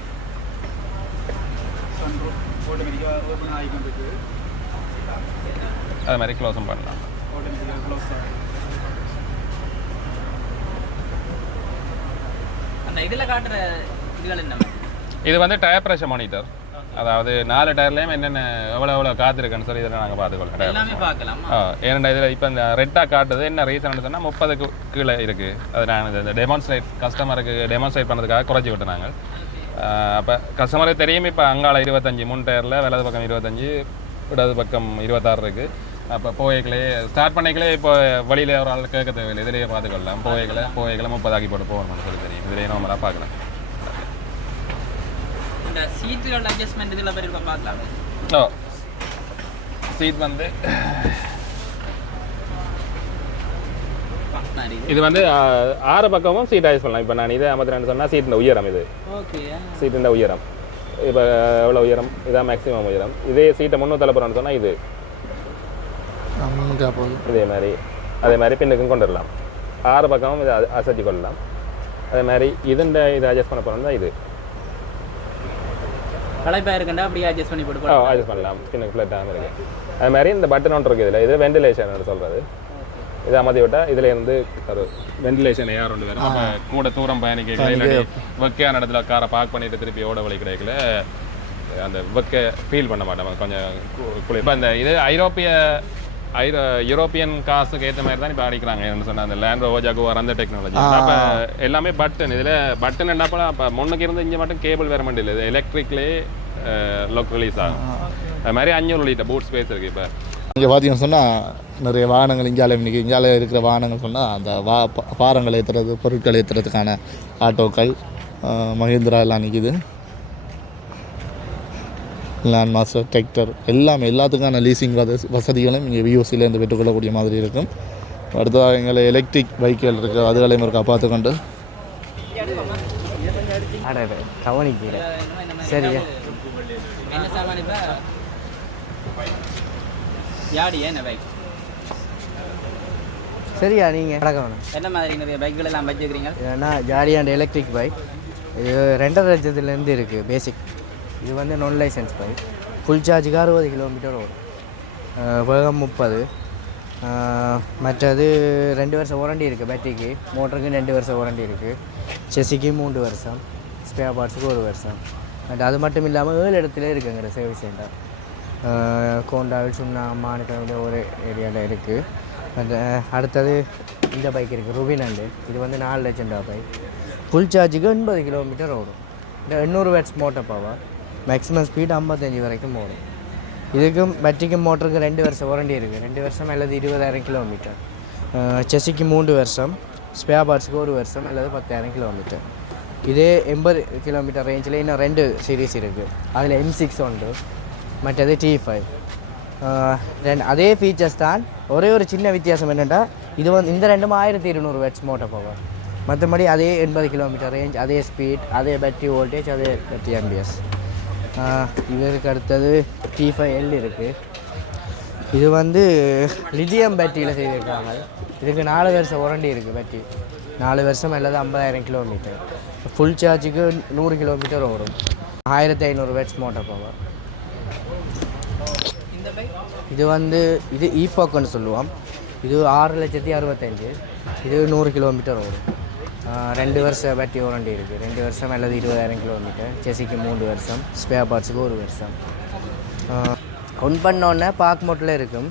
அது மாதிரி க்ளோஸும் பண்ணலாம். அந்த இதில் காட்டுற இதுகள் என்ன? இது வந்து டயர் ப்ரெஷர் மானிட்டர். அதாவது 4 டயர்லேயும் என்னென்ன எவ்வளோ காத்திருக்குன்னு சொல்லி இதில் நாங்கள் பார்த்துக்கொள்ளலாம். எல்லாமே பார்க்கலாம். ஏன்னா இதில் இப்போ இந்த ரெட்டாக காட்டுது என்ன ரீசன் சொன்னால் 30க்கு கீழே இருக்குது. அது நாங்கள் இந்த டெமான்ஸ்ட்ரேட் கஸ்டமருக்கு டெமான்ஸ்ட்ரேட் பண்ணுறதுக்காக குறைச்சி விட்டு நாங்கள். அப்போ கஸ்டமருக்கு தெரியும். இப்போ அங்கால 25 முன் டயரில் வலது பக்கம் 25 இடது பக்கம் 26 இருக்குது. அப்போ போய்களே ஸ்டார்ட் பண்ணிக்கலே இப்போ வழியில் ஒரு ஆள் கேட்க தேவையில்லை, இதிலேயே பார்த்துக்கொள்ளலாம். போய்களை 30 ஆக்கி போட்டு போகணும்னு சொல்லி தெரியும். இதிலேயே நார்மலாக பார்க்கலாம். இந்த சீட்டுகள் அட்ஜஸ்ட்மெண்ட் இதில் பேர் பார்க்கலாம். ஓ சீட் வந்து இது வந்து 6 பக்கமும் சீட் அட்ஜஸ்ட் பண்ணலாம். இப்போ நான் இதை 52 சொன்னால் சீட்டின் உயரம் இது. ஓகே, சீட்டின் உயரம் இப்போ எவ்வளோ உயரம்? இதான் மேக்ஸிமம் உயரம். இதே சீட்டை 300 போகிறோன்னு சொன்னால் இது அதே மாதிரி பின்னுக்கும் கொண்டு வரலாம். 6 பக்கமும் இதை அசைச்சி கொள்ளலாம். அதே மாதிரி இதை அட்ஜஸ்ட் பண்ண போகிறோம் தான் இது களைப்பாக இருக்குண்டா அப்படியே அட்ஜஸ்ட் பண்ணி போட்டு அட்ஜஸ்ட் பண்ணலாம். பின்னுக்கு ஃப்ளட்டாகவும் இருக்குது. அது மாதிரி இந்த பட்டன் ஒன்று இருக்குது. இதில் இது வெண்டிலேஷன் சொல்கிறது. இதை அமர்த்தி விட்டால் இதில் இருந்து ஒரு வெண்டிலேஷன் ஏர் ஒன்று வரும். அப்போ கூட தூரம் பயணிக்க இல்லாட்டி வெக்கையான இடத்துல காரை பார்க் பண்ணிட்டு திருப்பி ஓட வழி கிடைக்கல அந்த வெக்கை ஃபீல் பண்ண மாட்டோம். கொஞ்சம் குளிர். இப்போ இந்த இது யூரோப்பியன் காசுக்கு ஏற்ற மாதிரி தான் இப்போ அடிக்கிறாங்க. என்ன சொன்னால் அந்த லேண்ட் ரோவர் ஜகுவார் அந்த டெக்னாலஜி. அப்போ எல்லாமே பட்டன். இதில் பட்டன் என்னப்போ அப்போ முன்னுக்கு இருந்து இங்கே மட்டும் கேபிள் வேற மட்டும் இல்லை, இது எலக்ட்ரிக்லேயே லோக் ரிலீஸ் ஆகும். அது மாதிரி 500 லிட்டர் பூட் ஸ்பேஸ் இருக்குது. இப்போ இங்கே பார்த்தீங்கன்னு சொன்னால் நிறைய வாகனங்கள் இந்தியாவில் இருக்கிற வாகனங்கள் சொன்னால் அந்த பாரங்கள் ஏற்றுறது, பொருட்கள் ஏற்றுறதுக்கான ஆட்டோக்கள், மஹிந்திரா எல்லாம் நிற்கிது. லேண்ட் மாஸ்டர், டிராக்டர் எல்லாத்துக்கான லீசிங் வசதிகளும் இங்கே விஓசியிலேருந்து பெற்றுக்கொள்ளக்கூடிய மாதிரி இருக்கும். அடுத்ததாக எங்களை எலக்ட்ரிக் பைக்குகள் இருக்குது, அதுகளையும் இருக்கா பார்த்துக்கொண்டு கவனிக்கிறேன். சரியா என்ன சாமான் இப்போ யாடி என்ன பைக்? சரியா நீங்கள் கிடக்கணும். என்ன மாதிரி நிறைய பைக்குகள் எல்லாம் வச்சுக்கிறீங்க? ஏன்னா ஜாடியாண்ட் எலக்ட்ரிக் பைக் இது 2.5 லட்சத்துலேருந்து இருக்குது பேசிக். இது வந்து நான் லைசன்ஸ் பைக். ஃபுல் சார்ஜுக்கு 60 கிலோமீட்டர் ஓடும், வேகம் 30. மற்றது 2 வருஷம் வாரண்டி இருக்குது. பேட்டரிக்கு, மோட்டருக்கு 2 வருஷம் வாரண்டி இருக்குது. செஸ்ஸிக்கு 3 வருஷம், ஸ்பேர் பார்ட்ஸுக்கு 1 வருஷம். பட் அது மட்டும் இல்லாமல் 7 இடத்துல இருக்குங்கிற சர்வீஸ் சென்டர். கோண்டாவில், சுண்ணா, மாநில ஒரு ஏரியாவில் இருக்குது. அடுத்தது இந்த பைக் இருக்குது ருபினண்டு. இது வந்து 4 லட்சம் பைக். ஃபுல் சார்ஜுக்கு 80 கிலோமீட்டர் ஓடும். இந்த 800 watts motor power, maximum speed 55 வரைக்கும் ஓடும். இதுக்கும் பேட்டரிக்கும் மோட்டருக்கு 2 வருஷம் வாரண்டி இருக்குது. 2 வருஷம் அல்லது 20,000 கிலோமீட்டர். செஸ்ஸிக்கு 3 வருஷம், ஸ்பேர் பார்ட்ஸுக்கு 1 வருஷம் அல்லது 10,000 கிலோமீட்டர். இதே 80 கிலோமீட்டர் ரேஞ்சில் இன்னும் 2 சீரீஸ் இருக்குது. அதில் M6 உண்டு, மற்றது T5. அதே ஃபீச்சர்ஸ் தான். ஒரே ஒரு சின்ன வித்தியாசம் என்னென்னா இது வந்து இந்த ரெண்டும் 1200 வாட்ஸ் மோட்டர் பவர். மற்றபடி அதே 80 கிலோமீட்டர் ரேஞ்ச், அதே ஸ்பீட், அதே பேட்டரி வோல்டேஜ், அதே பேட்டரி ஆம்பியர்ஸ். இதற்கு அடுத்தது T5L இருக்குது. இது வந்து லித்தியம் பேட்டரியில் செய்திருக்காங்க. இதுக்கு 4 வருஷம் வாரண்டி இருக்குது. பேட்டரி 4 வருஷம் அல்லது 50,000 கிலோமீட்டர். ஃபுல் சார்ஜுக்கு 100 கிலோமீட்டர் ஓடும். 1500 வாட்ஸ் மோட்டர் பவர். இது வந்து இது ஈபாக்னு சொல்லுவோம். இது 6,65,000. இது 100 கிலோமீட்டர் ஓடும். 2 வருஷம் பேட்டரி வாரண்டி இருக்குது. 2 வருஷம் அல்லது 20,000 கிலோமீட்டர். செசிக்கு 3 வருஷம், ஸ்பேர் பார்ட்ஸுக்கு 1 வருஷம். ஒன் பண்ணோன்னே பார்க் மோட்டில் இருக்கும்.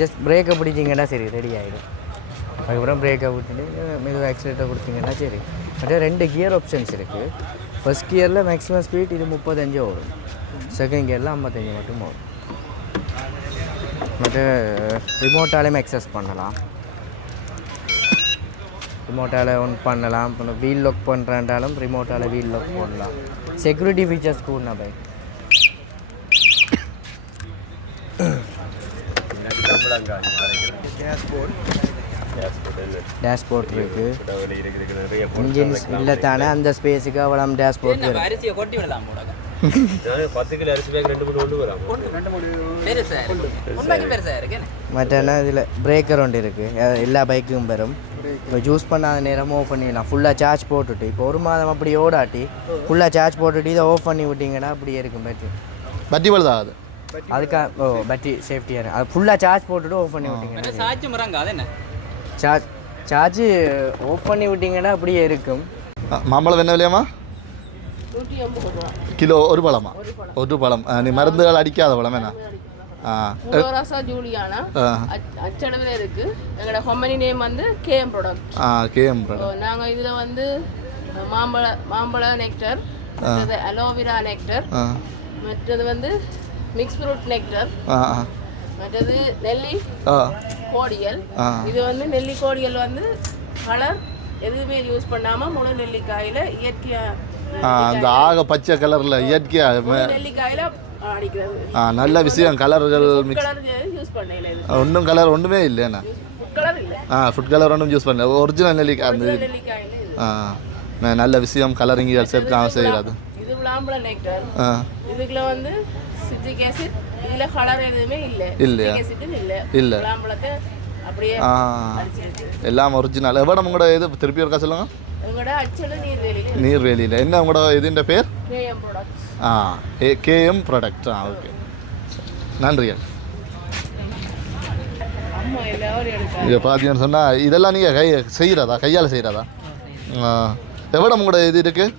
ஜஸ்ட் பிரேக்கை பிடிச்சிங்கன்னா சரி, ரெடி ஆகிடும். அதுக்கப்புறம் பிரேக்கை விட்டுட்டு மெதுவாக ஆக்சிலேட்டர் கொடுத்தீங்கன்னா சரி. மற்ற 2 கியர் ஆப்ஷன்ஸ் இருக்குது. ஃபர்ஸ்ட் கியரில் மேக்ஸிமம் ஸ்பீட் இது 35 ஓடும். செகண்ட் கியரில் 55 மட்டும் ஓடும். மற்ற ரிமோட்டாலேயும் அக்சஸ் பண்ணலாம். ரிமோட்டால் ஒன் பண்ணலாம். இப்போ வீல் லாக் பண்ணுறாண்டாலும் ரிமோட்டால் வீல் லாக் பண்ணலாம். செக்யூரிட்டி ஃபீச்சர்ஸ் கூட பைக். டேஷ்போர்ட் இருக்குது. இன்ஜின்ஸ் இல்லை தானே அந்த ஸ்பேஸுக்கு அவ்வளோ டேஷ்போர்ட் இருக்குது. அரிசியை கொட்டி விடலாம் போடாங்க. 10 கிலோ அரிசி பேக் 2 கொண்டு வரலாம். மற்றனா இதில் பிரேக்கர் ஒன்று இருக்குது. எல்லா பைக்கும் வரும். இப்போ யூஸ் பண்ணாத நேரம் ஆஃப் பண்ணிடலாம். ஃபுல்லாக சார்ஜ் போட்டுட்டு இப்போ 1 மாதம் அப்படி ஓடாட்டி ஃபுல்லாக சார்ஜ் போட்டுட்டு இதை ஆஃப் பண்ணி விட்டிங்கன்னா அப்படியே இருக்கும் பேட்டரி. பட்டி பழுதாது அதுக்காக பேட்டரி சேஃப்டியாக இருக்கும். அது ஃபுல்லாக சார்ஜ் போட்டுட்டு ஆஃப் பண்ணி விட்டிங்கன்னா சார்ஜ் மரங்க அது என்ன சார்ஜ் ஆஃப் பண்ணி விட்டிங்கன்னா அப்படியே இருக்கும். மாம்பழம் என்ன விலையாம்மா? கிலோ ஒரு பழமா? ஒரு பழம். நீ மருந்துகள் அடிக்காத பழம் என்ன? ஜூலியானா அச்சடவில் இருக்கு. எங்களோட கம்பெனி நேம் வந்து கேஎம் ப்ராடக்ட். KM product. நாங்கள் இதில் வந்து மாம்பழ நெக்டர், மற்றது அலோவேரா நெக்டர், மற்றது வந்து மிக்ஸ் ஃப்ரூட் நெக்டர், மற்றது நெல்லி கோடியல். இது வந்து நெல்லி கோடியல் வந்து கலர் எதுவுமே யூஸ் பண்ணாமல் முழு நெல்லிக்காயில் இயற்கையாக அந்த ஆக பச்சை கலரில் இயற்கையாக நெல்லிக்காயில் அடிக்கிறது. நல்ல விஷயம். கலர்கள் யூஸ் பண்ணல. ஒன்றும் கலர் ஒன்றுமே இல்லைண்ணா. ஃபுட் கலர் ஒன்றும் யூஸ் பண்ணல. ஒரிஜினல் நெல்லிக்காய் அந்த நல்ல விஷயம். கலரிங்க சேர்த்து செய்கிறது. இது விளாம்பழ நெக்டர். இதுக்குள்ள வந்து சிட்ரிக் ஆசிட் இல்ல, கலர் எதுவுமே இல்லை. இல்லையா? இல்லை. விளாம்பழத்தை அப்படியே எல்லாம் ஒரிஜினல். எவ்வளோ உங்களோட இது திருப்பி இருக்கா சொல்லுங்க. எங்களோட அச்சல நீர்வேலியில். நீர்வேலியில் என்ன உங்களோட இதுன்ற பேர்? KM products. KM product. Okay, நன்றி. இதை பார்த்தீங்கன்னு சொன்னால் இதெல்லாம் நீங்கள் செய்கிறதா, கையால் செய்கிறதா? எவ்வளோ உங்களோட இது இருக்குது?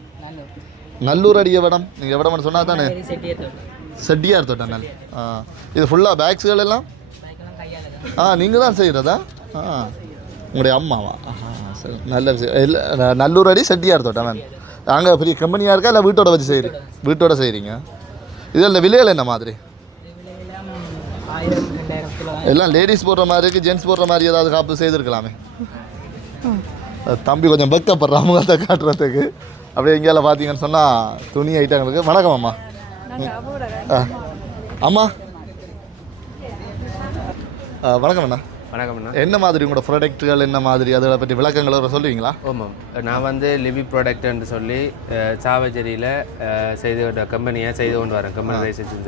நல்லூர் அடி எவ்வளம்? நீங்கள் எவ்வளோன்னு சொன்னால் தானே செட்டியார் தோட்டம். நல்ல இது ஃபுல்லாக பேக்ஸுகள் எல்லாம் நீங்கள் தான் செய்கிறதா? உங்களுடைய அம்மாவா? சரி, நல்ல விஷயம். இல்லை, நல்லூர் அடி செட்டியார் தோட்டம். மேம் அங்கே பெரிய கம்பெனியாக இருக்கா இல்லை வீட்டோட வச்சு செய்கிறீங்க? வீட்டோட செய்கிறீங்க. இதில் விலைகள் என்ன மாதிரி? எல்லாம் லேடிஸ் போடுற மாதிரி இருக்குது. ஜென்ட்ஸ் போடுற மாதிரி ஏதாவது காப்பு செய்திருக்கலாமே. தம்பி கொஞ்சம் வெக்கப்படுற முகத்தை காட்டுறதுக்கு. அப்படியே எங்கேயால பார்த்தீங்கன்னு சொன்னால் துணி ஐட்டங்களுக்கு. வணக்கம் அம்மா. அம்மா வணக்கம் அண்ணா. வணக்கம்ண்ணா. என்ன மாதிரி உங்களோட ப்ராடக்ட்டுகள் என்ன மாதிரி அதை பற்றி விளக்கங்களை சொல்லுவீங்களா? ஆமாம், நான் வந்து லிவி ப்ராடக்ட்னு சொல்லி சாவச்சேரியில் செய்து கம்பெனியாக செய்து கொண்டு வரேன். கம்பெனிசேஷன்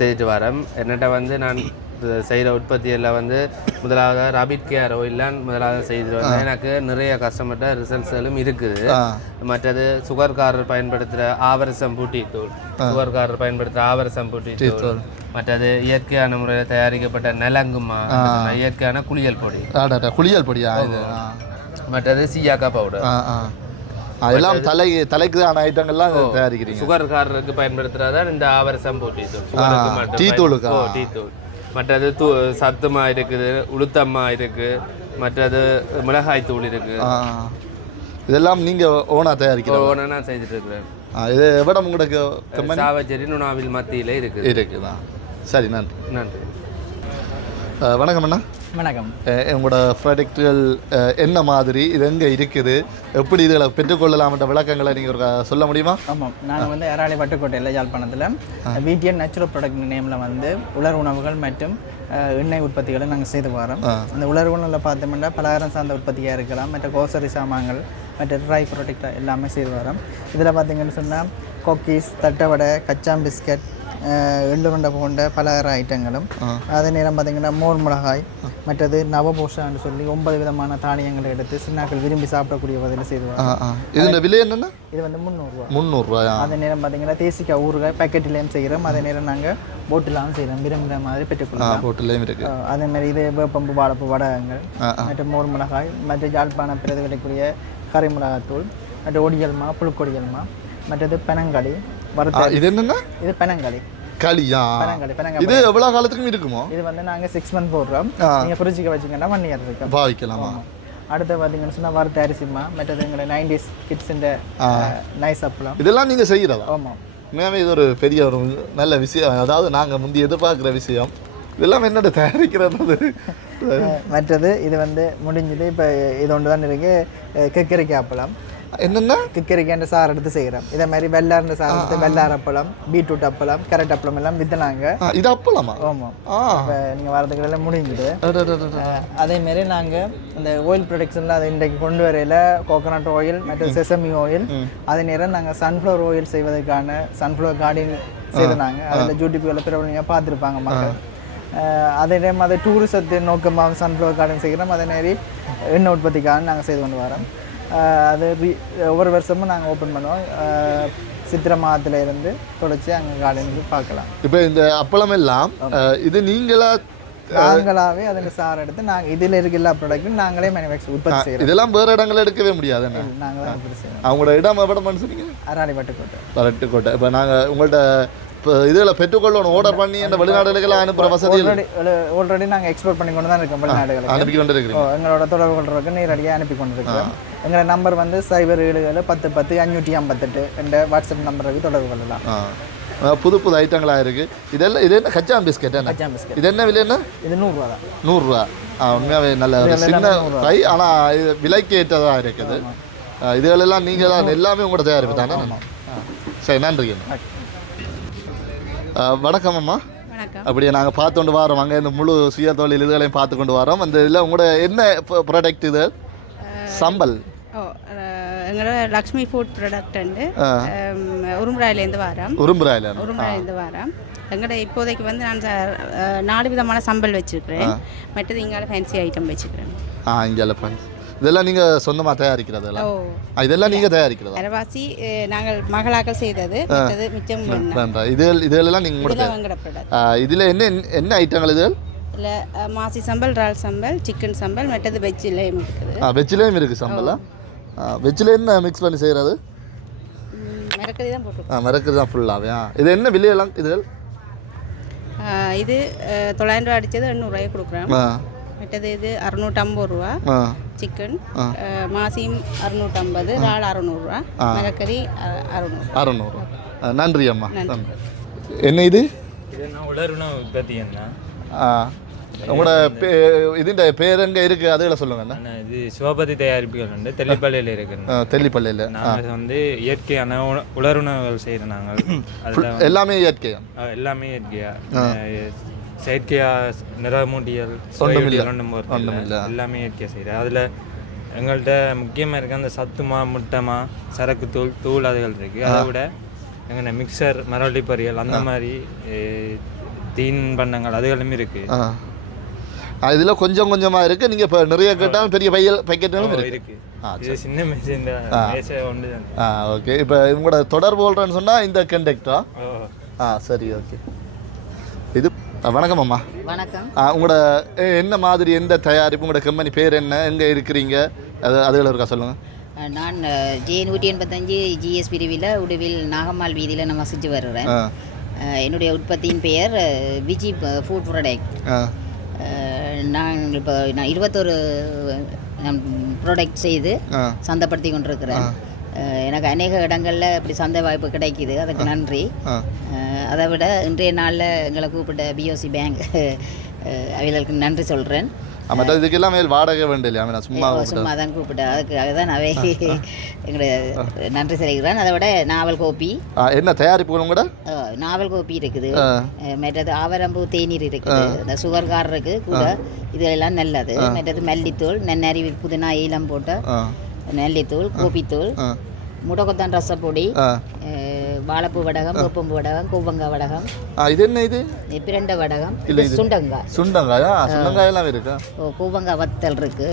செய்துட்டு வரேன். என்னட்ட வந்து நான் செய்கிற உற்பத்தியில் வந்து முதலாவது ராபிட் கேர் ஆயில்லாம் முதலாவது செய்துட்டு வரேன். எனக்கு நிறைய கஸ்டமர்கிட்ட ரிசல்ட்ஸ்களும் இருக்குது. மற்றது சுகர்காரர் பயன்படுத்துகிற ஆவரசம் பூட்டி தூள், சுகர்காரர் பயன்படுத்துகிற ஆவரசம் பூட்டி தூள், மற்றது இயற்கையான முறையில் தயாரிக்கப்பட்ட நலங்குமா, இயற்கையான குளியல் பொடி. குளியல் பொடியா? மற்றது சியாக்கா பவுடர். அதெல்லாம் தலைக்குதான ஐட்டங்கள்லாம் தயாரிக்கிறீங்க. சுகர்காரருக்கு பயன்படுத்துறதா இந்த ஆவரசம் பூட்டி தூள். சுகருக்கு மட்டும் டீ தூளுக்கா? டீ தூள். மற்றது சத்துமா இருக்குது, உளுத்தம்மா இருக்குது, மற்றது மிளகாய் தூள் இருக்குது. இதெல்லாம் நீங்கள் ஓனாக தயாரிக்கிறோம்? ஓனாக நான் செய்துட்டு இருக்கிறேன். இது எவ்வளோ உங்களுக்கு? சாவச்சேரி நுணாவில் மத்தியில் இருக்குதா? சரி, நன்றி. நன்றி. வணக்கம் அண்ணா. வணக்கம். உங்களோட ப்ராடக்ட்டுகள் என்ன மாதிரி, இது எங்கே இருக்குது, எப்படி இதில் பெற்றுக்கொள்ளலாம்ன்ற விளக்கங்களை நீங்கள் சொல்ல முடியுமா? ஆமாம், நாங்கள் வந்து ஏராளி வட்டுக்கோட்டையில் யாழ்ப்பாணத்தில் விடிஎன் நேச்சுரல் ப்ராடக்ட் நேமில் வந்து உலர் உணவுகள் மற்றும் எண்ணெய் உற்பத்திகளை நாங்கள் செய்து வரோம். அந்த உலர் உணவில் பார்த்தோம்னா பலகாரம் சார்ந்த உற்பத்தியாக இருக்கலாம், மற்ற கோசரி சாமான்கள், மற்ற ட்ரை ப்ராடக்ட் எல்லாமே செய்து வரோம். இதில் பார்த்தீங்கன்னு சொன்னால் கொக்கீஸ், தட்டவடை, கச்சாம் பிஸ்கட், எள்ளுருண்டை போன்ற பலகார ஐட்டங்களும், அதே நேரம் பார்த்திங்கன்னா மோர் மிளகாய், மற்றது நவபோஷான்னு சொல்லி 9 விதமான தானியங்களை எடுத்து சின்னாக்கள் விரும்பி சாப்பிடக்கூடிய வகையில் செய்வாங்க. இதோட விலை என்னென்ன? இது வந்து 300 ரூபா. 300 ரூபாயா? அதே நேரம் பார்த்திங்கன்னா தேசிக்காய் ஊறுகாய் பேக்கெட்லேயும் செய்கிறோம். அதே நேரம் நாங்கள் போட்டிலாகவும் செய்கிறோம். விரும்புகிற மாதிரி பெற்றுக்கொள்ளலாம். போட்டிலையும் இருக்குது. அதேமாதிரி இது வேப்பம்பு வாழைப்பூ வடகங்கள், மற்ற மோர் மிளகாய், மற்ற யாழ்ப்பாணம் பிரதிவிலைக்குரிய கறி மிளகாத்தூள், மற்ற ஒடியல்மா, புழுக்கொடியல்மா, மற்றது பெனங்களி வறுத்த. இது என்னன்னா? இது பெனங்களி. களியா? இது எவ்வளவு காலத்துக்கும் இருக்குமோ? இது வந்து நாங்கள் 6 months போடுறோம். நீங்கள் ஃப்ரிட்ஜுக்கு வச்சிங்கன்னா 1 year இருக்கு பாவிக்கலாமா? அடுத்து பார்த்தீங்கன்னு சொன்னால் வறுத்த அரிசிமா, மற்றது எங்களை 90s கிட்ஸுன்ற நைஸ் அப்பளம். இதெல்லாம் நீங்கள் செய்கிறதா? ஆமாம். உண்மையாகவே இது ஒரு பெரிய ஒரு நல்ல விஷயம். அதாவது நாங்கள் முந்தைய எதிர்பார்க்குற விஷயம் இதெல்லாம் என்னோட தயாரிக்கிறது. மற்றது இது வந்து முடிஞ்சது. இப்போ இது ஒன்று தான் இருக்குது, கிக்கரிக்காய் அப்பளம். என்னென்ன? கிக்கரிக்காய் சார் எடுத்து செய்கிறோம். இதே மாதிரி வெள்ளார்ந்த சார் எடுத்து வெள்ளார் அப்பளம், பீட்ரூட் அப்பளம், கேரட் அப்பளம் எல்லாம் விற்றுனாங்க. இது அப்பளமா? ஆமாம். இப்போ நீங்கள் வரதுக்கு எல்லாம் முடிஞ்சுது. அதேமாரி நாங்கள் இந்த ஆயில் ப்ரொடக்ஷனில் அதை இன்றைக்கு கொண்டு வரையில் கோகோனட் ஆயில் மற்றும் செசமி ஆயில், அதே நேரம் நாங்கள் சன்ஃப்ளவர் ஆயில் செய்வதற்கான சன்ஃப்ளவர் கார்டன் செய்தாங்க. அதில் யூடியூப்களில் பிரபலமாக பார்த்துருப்பாங்க மக்கள். அதே டைம் அதை டூரிசத்து நோக்கமாக சன்ஃப்ளவர் கார்டன் செய்கிறோம். அதே மாதிரி எண்ணெய் உற்பத்திக்காக நாங்கள் செய்து கொண்டு வரோம். அது ஒவ்வொரு வருஷமும் நாங்கள் ஓப்பன் பண்ணுவோம். சித்திரை மாதத்துல இருந்து தொடச்சி அங்கே கார்டனுக்கு பார்க்கலாம். இப்போ இந்த அப்பளம் எல்லாம் இது நாங்களாகவே அதில் சார் எடுத்து நாங்கள் இதில் இருக்க எல்லா ப்ராடக்ட்டும் நாங்களே மேனுஃபேக்சர் உற்பத்தி செய்கிறோம். இதெல்லாம் வேறு இடங்களில் எடுக்கவே முடியாது. நாங்கள் தான் உற்பத்தி செய்கிறோம். அவங்களோட இடம் சொன்னீங்க? அராலி வட்டுக்கோட்டை. வட்டுக்கோட்டை. இப்போ நாங்கள் உங்கள்கிட்ட இப்போ இதில் பெற்றுக்கொள்ளணும், ஆர்டர் பண்ணி அந்த வெளிநாடுகளுக்கெல்லாம் அனுப்புகிற வசதி ஆல்ரெடி நாங்கள் எக்ஸ்போர்ட் பண்ணி கொண்டு தான் இருக்கோம். வெளிநாடுகளுக்கு அனுப்பி கொண்டு இருக்கிறோம். எங்களோட தொடர்பு கொள்றதுக்கு நேரடியாக அனுப்பி கொண்டு இருக்கிறோம். எங்களோட நம்பர் வந்து 077010 558 என்ற வாட்ஸ்அப் நம்பருக்கு தொடர்பு கொள்ளலாம். புது புது ஐட்டங்களாக இருக்குது. இதெல்லாம் இது என்ன கச்சாம் பிஸ்கெட்? கச்சாம் பிஸ்கெட். இது என்ன விலை? என்ன இது 100 ரூபா தான். 100 ரூபா. உண்மையாகவே நல்ல ஒரு சின்ன ஃப்ரை, ஆனால் இது விலைக்கு ஏற்றதாக இருக்குது. இதுகளெல்லாம் நீங்கள் தான் எல்லாமே உங்களோட தயாரிப்பு தானே? சரி, நன்றி. வணக்கம் அம்மா. அப்படியே நாங்கள் பார்த்து கொண்டு வரோம். அங்கே இந்த முழு சுய தொழில் இதுகளையும் பார்த்து கொண்டு வரோம். அந்த இதில் உங்களோட என்ன ப்ராடக்ட் இது? சம்பல். எங்களோட லக்ஷ்மி ஃபுட் ப்ராடக்ட் வந்து உரும்புராயிலேருந்து வரோம். உரும்புராயிலேருந்து வரோம். எங்கள்கிட்ட இப்போதைக்கு வந்து நான் 4 விதமான சம்பல் வச்சுருக்கிறேன். மற்றது இங்கே ஃபேன்சி ஐட்டம் வச்சுக்கிறேன். இங்கே ஃபேன்சி இதெல்லாம் நீங்கள் சொந்தமாக தயாரிக்கிறதெல்லாம்? இதெல்லாம் நீங்கள் தயாரிக்கிறதா? அரவாசி நாங்கள் மகளாக்கள் செய்தது, மிச்சம் இதெல்லாம் நீங்கள் இதில் என்ன என்ன ஐட்டங்கள்? இது இல்லை மாசி சம்பல், இறால் சம்பல், சிக்கன் சம்பல், மற்றது வெஜ்ஜிலேயும் இருக்குது. வெஜ்ஜிலேயும் இருக்குது சம்பளா? வெஜ்ஜில் என்ன மிக்ஸ் பண்ணி செய்கிறது? மிரக்கறி தான் போட்டு. மிரக்கறி தான் ஃபுல்லாகவே. இது என்ன விலையெல்லாம் இதுகள்? இது 900 ரூபா அடித்தது 800 ரூபாய் கொடுக்குறோம். மற்றது இது 650 ரூபா. சிக்கன் மாசியும் 650, இறால் 600 ரூபா, மிரக்கறி 600. நன்றி அம்மா. என்ன இது? உலருணவு உற்பத்தி என்ன? உங்களோட இதுண்ட பேர் எங்கே இருக்குது அதுகளை சொல்லுங்கண்ணா. இது சிவபதி தயாரிப்புகள் வந்து தெல்லிப்பள்ளியில் இருக்குண்ணா. தெல்லிப்பள்ளியில் நாங்கள் வந்து இயற்கையான உலருணவுகள் செய்கிறோம். நாங்கள் அதில் எல்லாமே இயற்கையா? எல்லாமே இயற்கையாக, செயற்கையாக நிறமூட்டியல் எல்லாமே இயற்கையாக செய்கிறேன். அதில் எங்கள்கிட்ட முக்கியமாக இருக்க அந்த சத்துமா, முட்டைமா, சரக்கு தூள் அதுகள் இருக்குது. அதை விட எங்கள் மிக்சர், மரவள்ளி பொரியல் அந்த மாதிரி தீன் பண்ணங்கள் அதுகளுமே இருக்குது. இதில் கொஞ்சம் கொஞ்சமாக இருக்குது. நீங்கள் இப்போ நிறைய கேட்டாலும் பெரிய பைக்கெட்டுகளும் இருக்குது. இது சின்ன மேசை ஒன்று தான். ஓகே. இப்போ உங்களோட தொடர்பு கொள்றேன்னு சொன்னால் இந்த கண்டக்டா? சரி, ஓகே. இது வணக்கம் அம்மா. வணக்கம். உங்களோட என்ன மாதிரி, எந்த தயாரிப்பு, உங்களோட கம்பெனி பேர் என்ன, எங்கே இருக்கிறீங்க, அதுகள் இருக்கா சொல்லுங்கள். நான் J185 GS பிரிவில் உடுவில் நாகம்மாள் வீதியில் நான் வசித்து வருகிறேன். என்னுடைய உற்பத்தியின் பெயர் விஜி ஃபுட் ப்ராடக்ட். நான் 21 ப்ராடக்ட் செய்து சந்தைப்படுத்தி கொண்டிருக்கிறேன். எனக்கு அநேக இடங்களில் இப்படி சந்தை வாய்ப்பு கிடைக்கிது, அதுக்கு நன்றி. அதை விட இன்றைய நாளில் எங்களை கூப்பிட்ட BOC பேங்க் அவர்களுக்கு நன்றி சொல்கிறேன். இதுக்கெல்லாம் வாடகை வேண்டிய சும்மா தான் கூப்பிட்டேன், அதுக்காக தான் அவை எங்களுடைய நன்றி செலுத்துகிறேன். அதை விட நாவல் கோப்பி என்ன தயாரிப்பு கூட நாவல் கோப்பி இருக்குது. மற்றது ஆவரம்பூ தேநீர் இருக்குது. இந்த சுகர்காரருக்கு கூட இதெல்லாம் நல்லது. மற்றது மல்லித்தூள், நன்னரி, புதினா, ஈலம் போட்ட நெல்லித்தூள், கோபித்தூள், முடக்கத்தான் ரசப்பொடி, வாழைப்பூ வடகம், வேப்பம்பூ வடகம், கூவங்காய் வடகம். இது என்ன? இது பிரண்ட வடகம், சுண்டங்காய். சுண்டங்காயெல்லாம் இருக்கா? கூவங்காய் வத்தல் இருக்கு.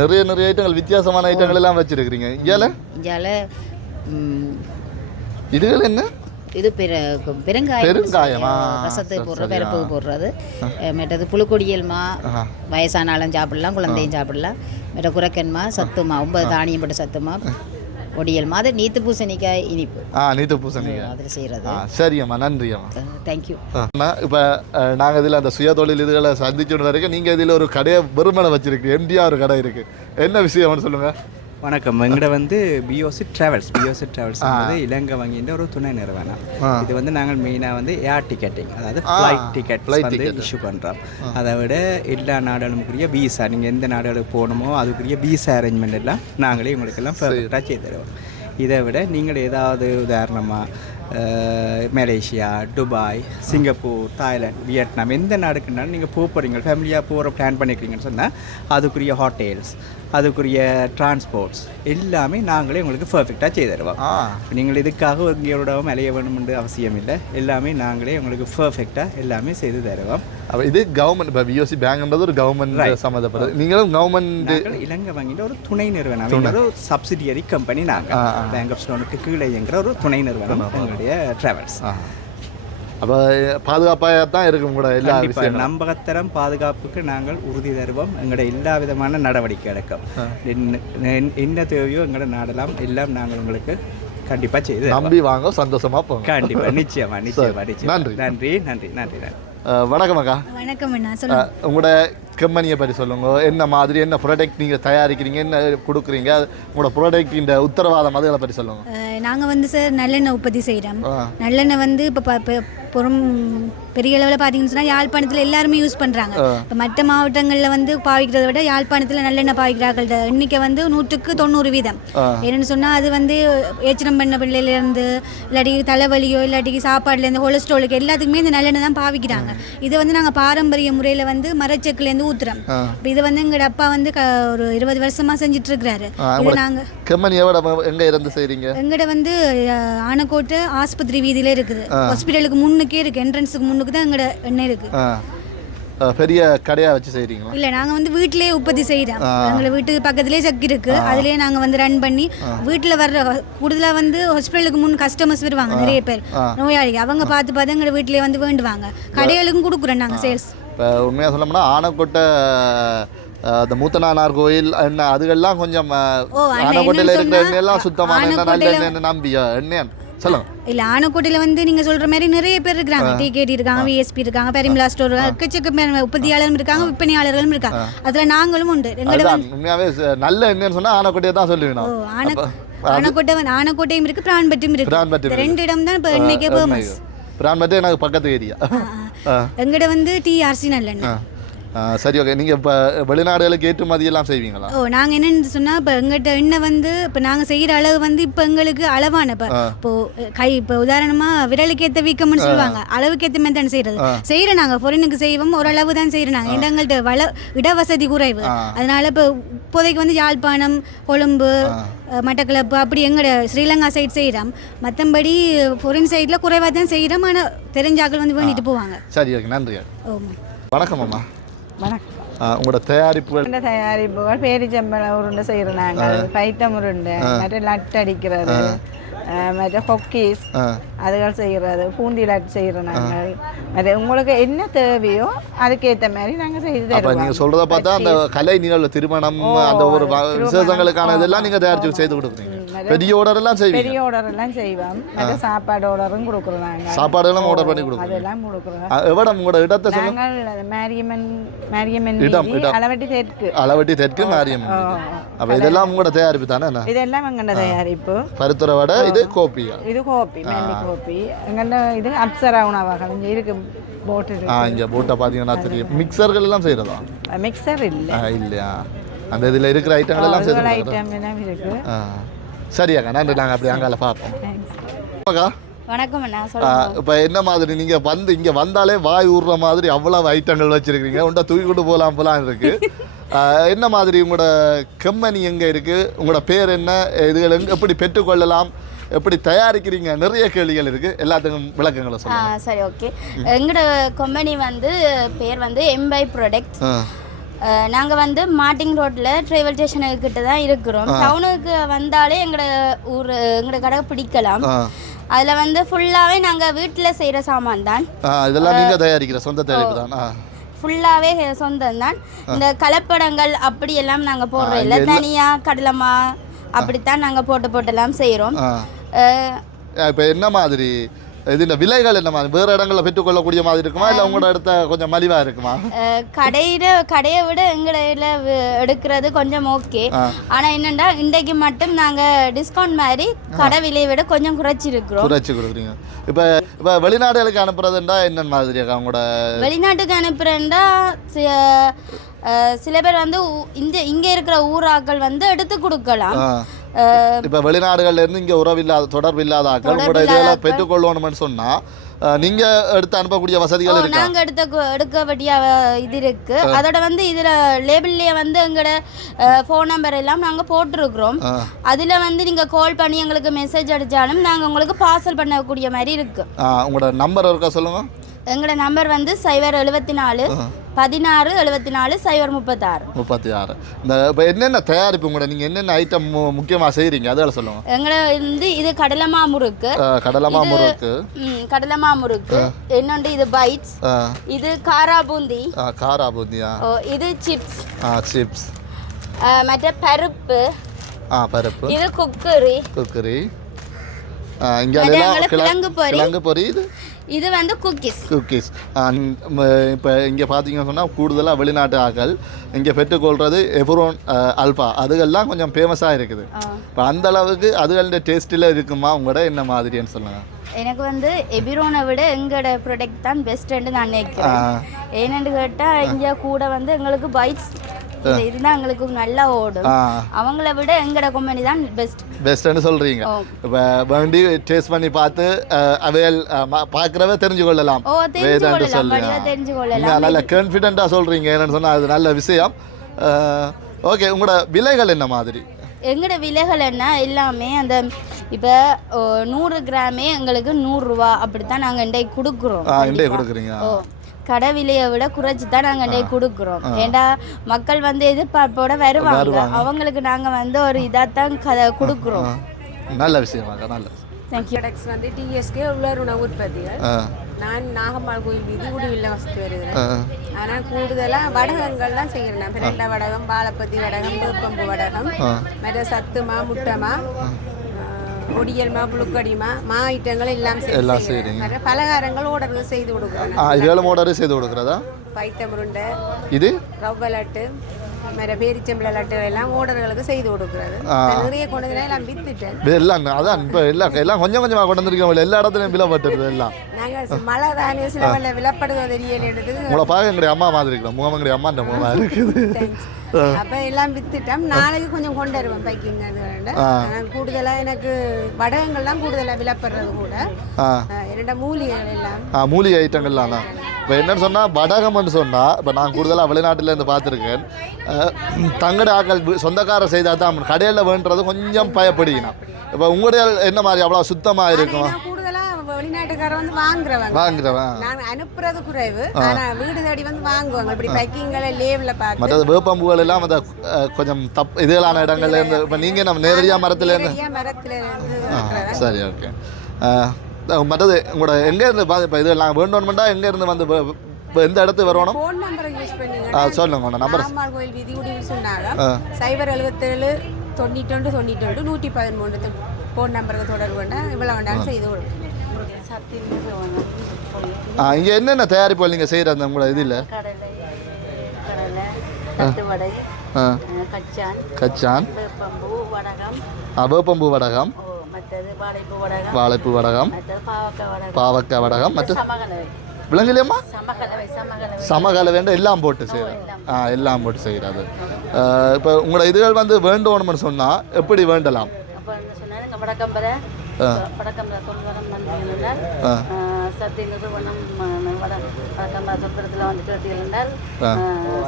நிறைய ஐட்டங்கள், வித்தியாசமான ஐட்டங்கள் எல்லாம் வச்சிருக்கிறீங்க. இஞ்சால இதுகள் என்ன? இது பெருங்காயம் ரசத்தை போடுற பருப்பு போடுறது மற்றது புழுக்கொடியல்மா வயசானாலும் சாப்பிடலாம் குழந்தையும் சாப்பிடலாம் மற்ற குரக்கன்மா சத்துமா 9 தானியம் போட்ட சத்துமா ஒடியல்மா அது நீத்து பூசணிக்காய் இனிப்பு நீத்து பூசணிக்காய் அதில் செய்கிறது சரியம்மா நன்றி அம்மா தேங்க்யூ இப்போ நாங்கள் இதில் அந்த சுய தொழில் இதுகளை சந்திச்சுட்டு வரைக்கும் நீங்கள் இதில் ஒரு கடையை வெறுமனை வச்சுருக்கு எம்டிஆர் ஒரு கடை இருக்குது என்ன விஷயம்னு சொல்லுங்கள் வணக்கம் எங்கள்கிட்ட வந்து பிஓசி ட்ராவல்ஸ் வந்து இலங்கை வங்கின்ற ஒரு துணை நிறுவனம். இது வந்து நாங்கள் மெயினாக வந்து ஏர் டிக்கெட்டிங் அதாவது ஃப்ளைட் டிக்கெட் வந்து இஷ்யூ பண்ணுறோம். அதை விட எல்லா நாடுகளுக்குரிய வீசா நீங்கள் எந்த நாடுகளுக்கு போகணுமோ அதுக்குரிய வீசா அரேஞ்ச்மெண்ட் எல்லாம் நாங்களே உங்களுக்கெல்லாம் பர்ஃபெக்டாக செய்து தருவோம். இதை விட நீங்கள் ஏதாவது உதாரணமாக Malaysia, Dubai, Singapore, Thailand, Vietnam எந்த நாடுக்குனாலும் நீங்கள் போகிறீங்க ஃபேமிலியாக போகிற பிளான் பண்ணிக்கிறீங்கன்னு சொன்னால் அதுக்குரிய ஹோட்டல்ஸ் அதுக்குரிய டிரான்ஸ்போர்ட்ஸ் எல்லாமே நாங்களே உங்களுக்கு பர்ஃபெக்டாக செய்து தருவோம். நீங்கள் இதுக்காக எங்களோட அலைய வேணும்னு அவசியம் இல்லை, எல்லாமே நாங்களே உங்களுக்கு பர்ஃபெக்டாக எல்லாமே செய்து தருவோம். அப்போ இது கவர்மெண்ட் இப்போ பிஓசி பேங்க்ன்றது ஒரு கவர்மெண்ட் சம்மந்தப்பட்டது. நீங்களும் கவர்மெண்ட் இலங்கை வங்கின்ற ஒரு துணை நிறுவனம், ஒரு சப்சிடியரி கம்பெனி. நாங்கள் பேங்க் ஆஃப் ஸ்டோனுக்கு கீழே என்கிற ஒரு துணை நிறுவனம் எங்களுடைய ட்ராவல்ஸ். அப்போ பாதுகாப்பாக தான் இருக்கும் கூட எல்லா விஷயம். நம்பகத்தரம் பாதுகாப்புக்கு நாங்கள் உறுதி தருவோம். எங்களோட எல்லா விதமான நடவடிக்கை எடுக்கும். என்ன தேவையோ எங்களோட நாடெல்லாம் எல்லாம் நாங்கள் உங்களுக்கு கண்டிப்பாக செய்து நம்பி வாங்க, சந்தோஷமாக போங்க. கண்டிப்பாக நிச்சயமாக. நன்றி நன்றி நன்றி நன்றி. வணக்கம் அக்கா. வணக்கம் அண்ணா. சொல்லுங்க. உங்களோட கம்பெனியை பற்றி சொல்லுங்க. என்ன மாதிரி என்ன ப்ராடக்ட் நீங்கள் தயாரிக்கிறீங்க, என்ன கொடுக்குறீங்க, உங்களோட ப்ராடக்டின் உத்தரவாதம் அதுகளை பற்றி சொல்லுங்க. நாங்கள் வந்து சார் நல்லெண்ணெய் உற்பத்தி செய்கிறோம். நல்லெண்ணெய் வந்து இப்போ பெரிய அளவில் பார்த்தீங்கன்னு சொன்னால் யாழ்ப்பாணத்தில் எல்லாருமே யூஸ் பண்ணுறாங்க. இப்போ மற்ற மாவட்டங்களில் வந்து பாவிக்கிறத விட யாழ்ப்பாணத்தில் நல்லெண்ணெய் பாவிக்கிறார்கள் எண்ணிக்கை வந்து 100% என்னென்னு சொன்னால் அது வந்து ஏச்சனம் பண்ண பிள்ளையிலேருந்து இல்லாட்டி தலைவலியோ இல்லாட்டி சாப்பாடுலேருந்து கொலஸ்ட்ராலுக்கு எல்லாத்துக்குமே இந்த நல்லெண்ணெய் தான் பாவிக்கிறாங்க. இதை வந்து நாங்கள் பாரம்பரிய முறையில் வந்து மரச்செக்குலேருந்து ஊற்றுறோம். இப்போ இதை வந்து எங்களோட அப்பா வந்து ஒரு 20 வருஷமாக செஞ்சுட்டு இருக்கிறாரு. இது நாங்கள் எங்கே இருந்து செய்கிறீங்க? எங்கள்கிட்ட வந்து ஆனக்கோட்டை ஆஸ்பத்திரி வீதியில இருக்குது. ஹாஸ்பிட்டலுக்கு முன்னுக்கே இருக்குது, என்ட்ரன்ஸுக்கு முன்னுக்கு தான் எங்களோட எண்ணெய் இருக்குது. பெரிய கடையாக வச்சு செய்கிறீங்களா? இல்லை, நாங்கள் வந்து வீட்டிலேயே உற்பத்தி செய்கிறோம். எங்களை வீட்டு பக்கத்துலேயே சக்கி இருக்குது, அதுலேயே நாங்கள் வந்து ரன் பண்ணி வீட்டில் வர்ற கூடுதலாக வந்து ஹாஸ்பிட்டலுக்கு முன் கஸ்டமர்ஸ் வருவாங்க நிறைய பேர் நோயாளி, அவங்க பார்த்து எங்களை வீட்டிலேயே வந்து வேண்டுவாங்க. கடைகளுக்கும் கொடுக்குறோம் நாங்கள் சேல்ஸ். இப்போ உண்மையாக சொல்லணும்னா ஆனக்கோட்டை அந்த மூத்தனானார் கோயில் என்ன அதுகெல்லாம் கொஞ்சம் ஆனக்கோட்டையில் இருக்கிற எண்ணெயெல்லாம் சுத்தமான எண்ணெய், நல்ல எண்ணெய் நம்பியா எண்ணெய் சொல்லுங்க. இல்லை, ஆனக்கோட்டையில் வந்து நீங்கள் சொல்கிற மாதிரி நிறைய பேர் இருக்கிறாங்க. டிகேடி இருக்காங்க, விஎஸ்பி இருக்காங்க, பெரிமிலா ஸ்டோர் எக்கச்சக்க உற்பத்தியாளரும் இருக்காங்க, விற்பனையாளர்களும் இருக்காங்க. அதில் நாங்களும் உண்டு. உண்மையாகவே நல்ல எண்ணெய்னு சொன்னால் ஆனக்கோட்டையை தான் சொல்லுவீங்க. ஆனக்கோட்டையும் இருக்குது, பிரான்பட்டியும் இருக்குது. 2 இடம் தான் இப்போ எண்ணெய்க்கே ஃபேமஸ். பிரான்பட்டி எனக்கு பக்கத்து ஏரியா. எங்கள்கிட்ட வந்து டிஆர்சி நல்லெண்ணெய். சரி, ஓகே. நீங்கள் இப்போ வெளிநாடுகளுக்கு ஏற்றுமதியெல்லாம் செய்வீங்களா? நாங்கள் என்னென்னு சொன்னால் இப்போ எங்கள்கிட்ட எண்ணெய் வந்து இப்போ நாங்கள் செய்கிற அளவு வந்து இப்போ எங்களுக்கு அளவான இப்போ உதாரணமாக விரலுக்கு ஏற்ற வீக்கம்னு சொல்லுவாங்க, அளவுக்கு ஏற்ற மாதிரி தான் செய்கிறோம். நாங்கள் பொருளுக்கு செய்வோம், ஓரளவு தான் செய்கிறோம். நாங்கள் எங்கள்கிட்ட இடவசதி குறைவு, அதனால் இப்போ இப்போதைக்கு வந்து யாழ்ப்பாணம், கொழும்பு, மட்டக்களப்பு அப்படி எங்களோட ஸ்ரீலங்கா சைட் செய்கிறோம். மற்றபடி பொருள் சைடில் குறைவாக தான் செய்கிறோம். ஆனால் தெரிஞ்சாக்கள் வந்து வேண்டிட்டு போவாங்க. சரி, ஓகே. நன்றி. வணக்கம் அம்மா. வணக்கம். உங்களோட தயாரிப்புகள் பேரிச்சம்பழம் உருண்டை செய்கிறோம் நாங்கள், பைத்தம் உருண்டை, மற்ற லட்டு அடிக்கிறது, மற்ற ஹொக்கீஸ் அதுகள் செய்கிறது, பூந்தி லட்டு செய்கிறோம் நாங்கள். மற்ற உங்களுக்கு என்ன தேவையோ அதுக்கேற்ற மாதிரி நாங்கள் செய்து தருவோம். நீங்கள் சொல்கிறத பார்த்தா அந்த கலை நிகழ்வு, திருமணம், அந்த ஒரு விசேஷங்களுக்கான இதெல்லாம் நீங்கள் தயாரித்து செய்து கொடுக்குறீங்க. பெரிய ஆர்டரெல்லாம் செய்வீங்க? பெரிய ஆர்டரெல்லாம் செய்வோம். மற்ற சாப்பாடு ஆர்டரும் கொடுக்குறோம் நாங்கள். சாப்பாடுலாம் ஆர்டர் பண்ணி கொடுக்குறோம்? அதெல்லாம் கொடுக்குறோம். எவ்வளோ உங்களோட இடத்தை நாங்கள் மாரியம்மன் அளவட்டி தெற்கு. அளவட்டி தெற்கு மாரியம்மன். அப்போ இதெல்லாம் உங்களோட தயாரிப்பு தானே? இதெல்லாம் எங்களோட தயாரிப்பு. பருத்துறை வடை, இது கோப்பியா? இது கோப்பி, மெல்லி கோப்பி. எங்கள்கிட்ட இது அப்சரா உணவகம் இங்கே இருக்கு. போட்டு இங்கே போட்டை பார்த்தீங்கன்னா தெரியும். மிக்சர்கள் எல்லாம் செய்கிறதா? மிக்சர் இல்லை. இல்லையா? அந்த இதில் இருக்கிற ஐட்டங்கள் எல்லாம் செய்து ஐட்டம் எல்லாம் இருக்கு. சரியாக்கா, நன்றி. நாங்கள் அப்படி அங்கால பார்ப்போம். அக்கா வணக்கம் அண்ணா. இப்போ என்ன மாதிரி நீங்கள் வந்து இங்கே வந்தாலே வாய் ஊறுற மாதிரி அவ்வளோ ஐட்டங்கள் வச்சுருக்கீங்க. உண்டா தூக்கி கொண்டு போகலாம் இருக்குது. என்ன மாதிரி உங்களோட கம்பெனி எங்கே இருக்குது, உங்களோட பேர் என்ன, இதுகள் எப்படி பெற்றுக்கொள்ளலாம், எப்படி தயாரிக்கிறீங்க, நிறைய கேள்விகள் இருக்குது. எல்லாத்துக்கும் விளக்கங்களை சொல்லுங்கள். சரி, ஓகே. எங்களோட கம்பெனி வந்து பேர் வந்து எம்பை ப்ராடக்ட்ஸ். நாங்கள் வந்து மார்ட்டிங் ரோட்டில் ட்ரைவல் ஸ்டேஷனுக்கிட்ட தான் இருக்கிறோம். டவுனுக்கு வந்தாலே எங்களோட கடை பிடிக்கலாம். அதில் வந்து ஃபுல்லாகவே நாங்கள் வீட்டில் செய்கிற சாமான் தான். இதெல்லாம் நீங்கள் தயாரிக்கிற சொந்த தயாரிப்பு தான்? ஃபுல்லாகவே சொந்தம் தான். இந்த கலப்படங்கள் அப்படி எல்லாம் நாங்கள் போடுறோம் இல்லை, தனியாக கடலைமா அப்படித்தான் நாங்கள் போட்டுலாம் செய்கிறோம். இப்போ என்ன மாதிரி இதில் விலைகள் என்ன மாதிரி வேறு இடங்களில் பெற்றுக்கொள்ளக்கூடிய மாதிரி இருக்குமா இல்லை உங்களோட இடத்த கொஞ்சம் மலிவாக இருக்குமா? கடையை விட எங்கடையில் எடுக்கிறது கொஞ்சம் ஓகே. ஆனால் என்னென்னா இன்றைக்கு மட்டும் நாங்கள் டிஸ்கவுண்ட் மாதிரி கடை விலையை விட கொஞ்சம் குறைச்சி கொடுக்குறீங்க. இப்போ வெளிநாடுகளுக்கு அனுப்புறதுண்டா என்ன மாதிரி அவங்களோட? வெளிநாட்டுக்கு அனுப்புறேன்டா சில பேர் வந்து இங்கே இருக்கிற ஊராக்கள் வந்து எடுத்து கொடுக்கலாம். இப்போ வெளிநாடுகள்ல இருந்து இங்கே தொடர்பு இல்லாத ஆக்கள் உங்களோட இதில் பெற்றுக்கொள்ளணும்னு சொன்னால் நீங்கள் எடுத்து அனுப்பக்கூடிய வசதிகள் இருக்கு? நாங்கள் எடுக்க வேண்டிய இது இருக்கு. அதோட வந்து இதில் லேபிள்லேயே வந்து எங்களோட ஃபோன் நம்பர் எல்லாம் நாங்கள் போட்டிருக்கிறோம். அதில் வந்து நீங்கள் கால் பண்ணி எங்களுக்கு மெசேஜ் அடித்தாலும் நாங்கள் உங்களுக்கு பார்சல் பண்ணக்கூடிய மாதிரி இருக்கு. உங்களோட நம்பர் இருக்கா சொல்லுங்கள். எங்களோட நம்பர் வந்து 074 16 74 036. இந்த இப்போ என்னென்ன தயாரிப்பு உங்களோட நீங்கள் என்னென்ன ஐட்டம் முக்கியமாக செய்கிறீங்க அதெல்லாம் சொல்லுங்கள். எங்களை வந்து இது கடலைமா முறுக்கு, இன்னொன்று இது பைட்ஸ், இது காரா பூந்தி, இது சிப்ஸ், மற்ற பருப்பு, இது குக்கரி, கிழங்கு பொரி, இது வந்து குக்கீஸ். இப்போ இங்கே பார்த்தீங்கன்னு சொன்னால் கூடுதலாக வெளிநாட்டு ஆக்கள் இங்கே பெற்றுக்கொள்வது எப்ரோன் அல்பா அதுகள்லாம் கொஞ்சம் ஃபேமஸாக இருக்குது. இப்போ அந்த அளவுக்கு அதுகளோட டேஸ்ட்டில் இருக்குமா உங்களோட என்ன மாதிரின்னு சொல்லுங்கள். எனக்கு வந்து எபிரோனை விட எங்களோட ப்ராடக்ட் தான் பெஸ்ட்டுன்னு நான் நினைக்கிறேன். ஏன்னு கேட்டால் இங்கே கூட வந்து எங்களுக்கு பைட்ஸ் இதுதான் எங்களுக்கு நல்லா ஓடும். அவங்கள விட எங்களோட கம்பெனி தான் பெஸ்ட்னு சொல்றீங்க. இப்போ வண்டி டேஸ்ட் பண்ணி பார்த்து அவையல் பார்க்குறவே தெரிஞ்சு கொள்ளலாம். நல்ல கான்ஃபிடென்ட்டாக சொல்றீங்க. என்னன்னு சொன்னால் அது நல்ல விஷயம். ஓகே, உங்களோட விலைகள் என்ன மாதிரி? எங்களோட விலைகள் என்ன எல்லாமே அந்த இப்போ 100 கிராமே எங்களுக்கு 100 ரூபா அப்படித்தான் நாங்கள் இன்றைக்கு கொடுக்குறோம். கடை விலையை விட குறைச்சி தான் நாங்கள் இன்றைக்கு கொடுக்குறோம். ஏண்டா மக்கள் வந்து எதிர்பார்ப்போட வருவாங்க, அவங்களுக்கு நாங்கள் வந்து ஒரு இதாகத்தான் கொடுக்குறோம். நல்ல விஷயமாக நல்ல தேங்க்யூ. ப்ராடக்ட்ஸ் வந்து டிஎஸ்கே உலர் உணவு உற்பத்திகள். நான் நாகம்மாள் கோயில் வீதி குடிவில் வசித்து வருகிறேன். ஆனால் கூடுதலாக வடகங்கள் தான் செய்கிறேன். பிரண்டை வடகம், பாலப்பத்தி வடகம், வேப்பம்பு வடகம், மற்ற சத்துமா, முட்டமா, ஒடியல்மா, புழுக்கடிமா, மா ஐட்டங்கள் எல்லாம் செய்கிறேன். பலகாரங்கள் ஆர்டர்கள் செய்து கொடுக்குறேன். பைத்தம் உருண்டை, இது ரவை லட்டு, மற்ற பேரிச்சம்பள லட்டுகள் எல்லாம் ஆர்டர்களுக்கு செய்து கொடுக்குறது. நிறைய கொண்டு எல்லாம் வித்துட்டேன். எல்லாம் அதான் இப்போ எல்லாம் கொஞ்சம் கொஞ்சமாக கொண்டு வந்துருக்கோம். எல்லா இடத்துலையும் விலைப்பட்டுருது. எல்லாம் நாங்கள் மழை தானே சில வெள்ள விலைப்படுதோ தெரியல. உங்களை பார்க்க எங்களுடைய அம்மா மாதிரி இருக்கலாம். முகம் எங்களுடைய அம்மாண்ட முகமாக இருக்குது. அப்போ எல்லாம் வித்துட்டோம். நாளைக்கு கொஞ்சம் கொண்டு வருவோம் பைக்கிங். அது கூடுதலாக எனக்கு வடகங்கள் தான் கூடுதலாக விலைப்படுறது கூட. என்னோட மூலிகைகள் எல்லாம் மூலிகை ஐட்டங்கள்லாம் தான். இப்போ என்னன்னு சொன்னால் வடகம்னு சொன்னால் இப்போ நான் கூடுதலாக வெளிநாட்டிலேருந்து பார்த்துருக்கேன். தங்கட ஆக்கள் சொந்தக்காரர் செய்தால் தான் கடையில் வேண்டுறது கொஞ்சம் பயப்படுகிறேன். இப்போ உங்களுடைய என்ன மாதிரி அவ்வளோ சுத்தமாக இருக்கும்? வெளிநாட்டுக்காரர் வந்து வாங்குறவன் நான் அனுப்புறது குறைவு. ஆனா வீடு தேடி வந்து வாங்குவாங்க. இப்படி பேக்கிங்ல லேவ்ல பார்த்து மற்ற வேப்பம்புகள் எல்லாம் அந்த கொஞ்சம் இதெல்லாம் இடங்கள்ல இருந்து இப்போ நீங்கள் நம்ம நேரடியாக மரத்துல இருந்து சரி ஓகே. மற்றது உங்களோட எங்கேருந்து இப்போ இது நாங்கள் வேண்டோம்னா எங்கேருந்து வந்து எந்த இடத்துக்கு வரணும்? ஃபோன் நம்பரை யூஸ் பண்ணுங்க. சொல்லுங்க உங்கள் நம்பர். நாகம்மாள் கோயில் வீதி குடிவில் சொன்னாங்க 077 92 92 113 ஃபோன் நம்பருக்கு தொடர்பு கொண்டா இவ்வளோ வேண்டாம் செய்து கொடுக்கும். இங்கே என்னென்ன தயாரிப்புகள் நீங்கள் செய்கிற அந்த உங்களோட இதில்? கச்சான், வேப்பம்பூ வடகம், வாழைப்பூ வடகம், பாவக்காய் வடகம், மற்ற விலங்குலையம்மா சமகலை வேண்டும் எல்லாம் போட்டு செய்கிறேன். எல்லாம் போட்டு செய்கிறது. இப்போ உங்களோட இதுகள் வந்து வேண்டணும்னு சொன்னால் எப்படி வேண்டலாம்? சக்தி நிறுவனம் வடக்கம்பரத்தில் வந்து கேட்டீர்கள்.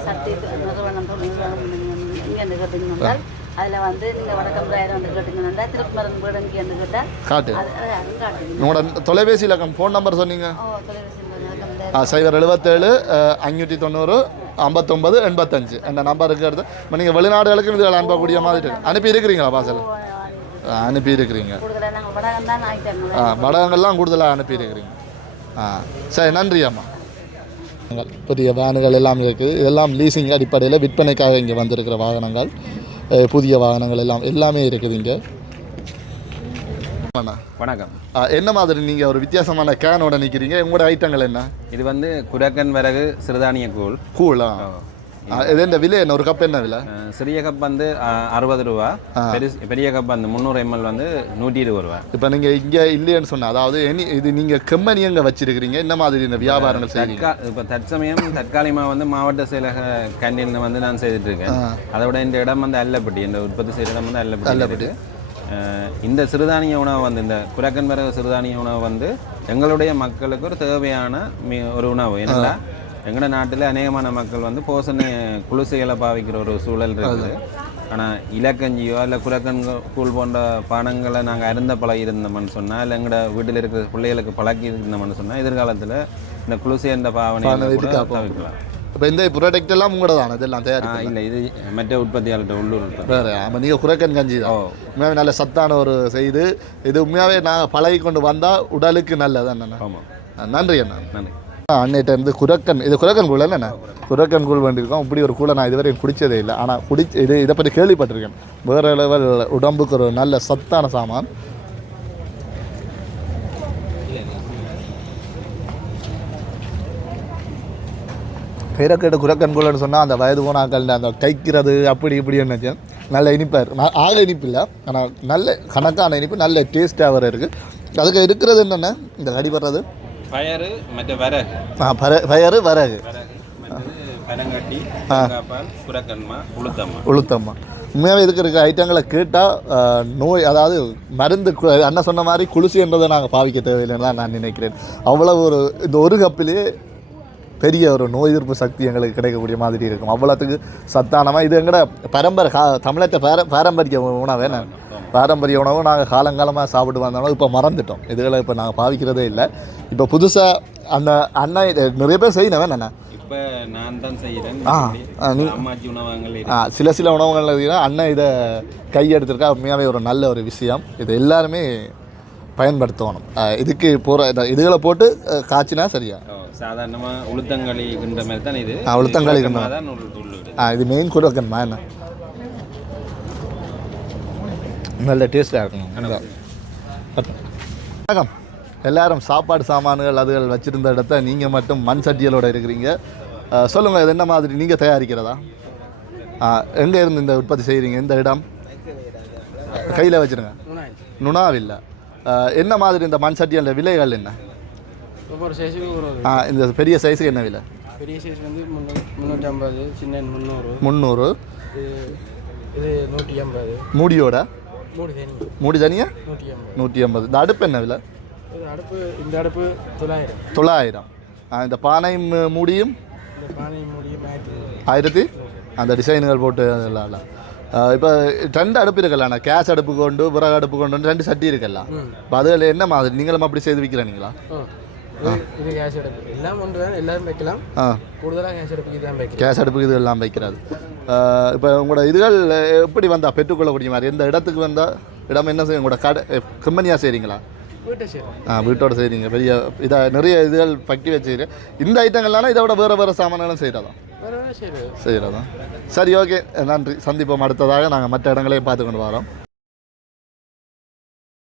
சக்தி நிறுவனம் இங்கே கேட்டீங்கன்னா அதில் வந்து நீங்கள் வடக்கம்பராயிரம் வந்து கேட்டீங்கன்னா திருப்பமரம் வீடு இங்கே வந்து கேட்டால் காட்டுங்க. உங்களோட தொலைபேசி இலக்கம் ஃபோன் நம்பர் சொன்னீங்க? 077 590 59 85 அந்த நம்பர் இருக்கிறது. இப்போ நீங்கள் வெளிநாடுகளுக்கு இது அனுப்பக்கூடிய மாதிரி அனுப்பி இருக்கிறீங்களா பார்சல்? அனுப்பியிருக்கிறீங்க. கூடுதலாக நாங்கள் வடகம் தான் ஐட்டம் வடகங்கள்லாம் கூடுதலாக அனுப்பியிருக்கிறீங்க. சரி, நன்றி அம்மா. புதிய வேனுகள் எல்லாம் இருக்குது. இதெல்லாம் லீசிங் அடிப்படையில் விற்பனைக்காக இங்கே வந்திருக்கிற வாகனங்கள், புதிய வாகனங்கள் எல்லாமே இருக்குது இங்கே. வணக்கம். என்ன மாதிரி நீங்கள் ஒரு வித்தியாசமான கேனோட நிற்கிறீங்க? உங்களோட ஐட்டங்கள் என்ன? இது வந்து குரக்கன் விறகு சிறுதானிய கூழா? இது என்ன விலை? என்ன ஒரு கப் என்ன விலை? சிறிய கப் வந்து 60 ரூபா, பெரிய கப் வந்து 300 ml வந்து 120 ரூபா. இப்போ நீங்கள் இங்கே இல்லைன்னு சொன்னால், அதாவது இது நீங்கள் கம்பெனி எங்கே வச்சிருக்கிறீங்க? என்ன மாதிரி இந்த வியாபாரங்கள் செய்றீங்க? இப்போ தற்காலிகமாக வந்து மாவட்ட செயலக கேண்டீன் வந்து நான் செய்துட்டு இருக்கேன். அதை விட இந்த இடம் வந்து அல்லப்பட்டி, இந்த உற்பத்தி செய்கிற இடம் வந்து அல்லப்பட்டி. இந்த சிறுதானிய உணவு வந்து இந்த குரக்கன் விறகு சிறுதானிய உணவு வந்து எங்களுடைய மக்களுக்கு ஒரு தேவையான ஒரு உணவு. ஏன்னா எங்களோட நாட்டில் அநேகமான மக்கள் வந்து போசனை குளிசைகளை பாவிக்கிற ஒரு சூழல் இருக்குது. ஆனால் இலக்கஞ்சியோ இல்லை குரக்கன் கூழ் போன்ற பானங்களை நாங்கள் அருந்த பழகி இருந்தோம்னு சொன்னால், இல்லை எங்களோட வீட்டில் இருக்கிற பிள்ளைகளுக்கு பழக்கி இருந்தோம்னு சொன்னால், எதிர்காலத்தில் இந்த குளிசை என்ற பாவனை தவிர்க்கலாம். இப்போ இந்த ப்ராடக்ட் எல்லாம் உங்களோட தானே? இதெல்லாம் தயாரி இல்லை, இது மற்ற உற்பத்தியாளர்கிட்ட உள்ளூர் வேறு. ஆமாம், நீங்கள் குரக்கன் கஞ்சி தான் உண்மையாகவே நல்ல சத்தான ஒரு செய்து. இது உண்மையாகவே நாங்கள் பழகி கொண்டு வந்தால் உடலுக்கு நல்லது அண்ணா. ஆமாம், நன்றி அண்ணா. நன்றி. அன்னைகிட்ட இருந்து இது குரக்கன் கூழ் என்னண்ணா? குரக்கன் கூழ் வேண்டியிருக்கோம். இப்படி ஒரு கூழை நான் இதுவரையும் குடித்ததே இல்லை. ஆனால் இதை பற்றி கேள்விப்பட்டிருக்கேன். வேறு லெவல், உடம்புக்கு ஒரு நல்ல சத்தான சாமான். பேரை கேட்ட குரக்கன் கூழ்னு சொன்னால் அந்த வயது போனாக்கள் அந்த கைக்கிறது அப்படி இப்படி நினச்சேன். நல்ல இனிப்பாக ஆக இனிப்பு இல்லை, ஆனால் நல்ல கணக்கான இனிப்பு, நல்ல டேஸ்ட்டாக வர இருக்குது. அதுக்கு இருக்கிறது என்னென்ன? இந்த கடி வர்றது பயறு மற்ற விறகு. பயறு விறகு, பனங்கட்டி, குரக்கன்மா, உளுத்தம்மா. உண்மையாகவே இருக்கிற ஐட்டங்களை கேட்டால் நோய், அதாவது மருந்து அண்ணன் சொன்ன மாதிரி குளிசின்றதை நாங்கள் பாவிக்க தேவையில்லைன்னு தான் நான் நினைக்கிறேன். அவ்வளோ இந்த ஒரு கப்பிலேயே பெரிய ஒரு நோய் எதிர்ப்பு சக்தி எங்களுக்கு கிடைக்கக்கூடிய மாதிரி இருக்கும். அவ்வளோத்துக்கு சத்தானமாக இது எங்களோட தமிழற்ற பாரம்பரிய உணவு. என்ன பாரம்பரிய உணவு நாங்கள் காலங்காலமாக சாப்பிட்டு வந்தாலும் இப்போ மறந்துட்டோம். இதுகளை இப்போ நாங்கள் பாவிக்கிறதே இல்லை. இப்போ புதுசாக அந்த அண்ணன் நிறைய பேர் செய்யணும் அண்ணா. இப்போ நான் தான் செய்கிறேன். அம்மாச்சி உணவகங்கள் சில உணவுகள் பார்த்தீங்கன்னா அண்ணன் இதை கையெடுத்திருக்கா. உண்மையாகவே ஒரு நல்ல ஒரு விஷயம். இது எல்லாருமே பயன்படுத்தணும். இதுக்கு போகிற இதுகளை போட்டு காய்ச்சினா சரியா? சாதாரணமாக உளுத்தங்களி கிண்ட மாதிரி தான் இது. உளுத்தங்களி இது மெயின் குரக்கன்மா. என்ன நல்ல டேஸ்ட்டாக இருக்கணும். வணக்கம். எல்லாரும் சாப்பாடு சாமான்கள் அதுகள் வச்சுருந்த இடத்த நீங்கள் மட்டும் மண் சட்டிகளோடு இருக்கிறீங்க. சொல்லுங்கள், இது என்ன மாதிரி நீங்கள் தயாரிக்கிறதா? எங்கே இருந்து இந்த உற்பத்தி செய்கிறீங்க? இந்த இடம் கையில் வச்சுருங்க. நுணாவில் என்ன மாதிரி இந்த மண் சட்டியோட விலைகள் என்ன? ஒவ்வொரு சைஸுக்கு இந்த பெரிய சைஸுக்கு என்ன விலை? பெரிய சைஸ் வந்து 350, சின்ன 300. இது 150. மூடியோட மூடி தனியா 150. இந்த அடுப்பு என்ன விலை? இந்த அடுப்பு 900. இந்த பானை மூடியும் 1000. அந்த டிசைனுகள் போட்டு அதெல்லாம். இப்போ 2 அடுப்பு இருக்கல, கேஸ் அடுப்பு கொண்டு விறகு அடுப்பு கொண்டு 2 சட்டி இருக்கல. இப்போ அதில் என்ன மாதிரி நீங்களும் அப்படி செய்து விற்கிறீங்களா? இது கேஸ் அடுப்பு எல்லாம் ஒன்று தான், எல்லாரும் வைக்கலாம். கூடுதலாக கேஸ் அடுப்புக்கு தான் வைக்கலாம். கேஸ் அடுப்புக்கு இது எல்லாம் வைக்கிறது. இப்போ உங்களோட இதுகள் எப்படி வந்தால் பெற்றுக்கொள்ளக்கூடிய மாதிரி எந்த இடத்துக்கு வந்தால் இடம் என்ன செய்ய? உங்களோட கடை கம்பெனியாக செய்கிறீங்களா? வீட்டோட செய்கிறீங்க. பெரிய இதாக நிறைய இதுகள் பக்கி வச்சுக்கிறேன். இந்த ஐட்டங்கள்லாம் இதை விட வேறு சாமான்களும் செய்கிறதா? செய்கிறதா? சரி, ஓகே, நன்றி. சந்திப்போம். அடுத்ததாக நாங்கள் மற்ற இடங்களையும் பார்த்து கொண்டு வரோம்.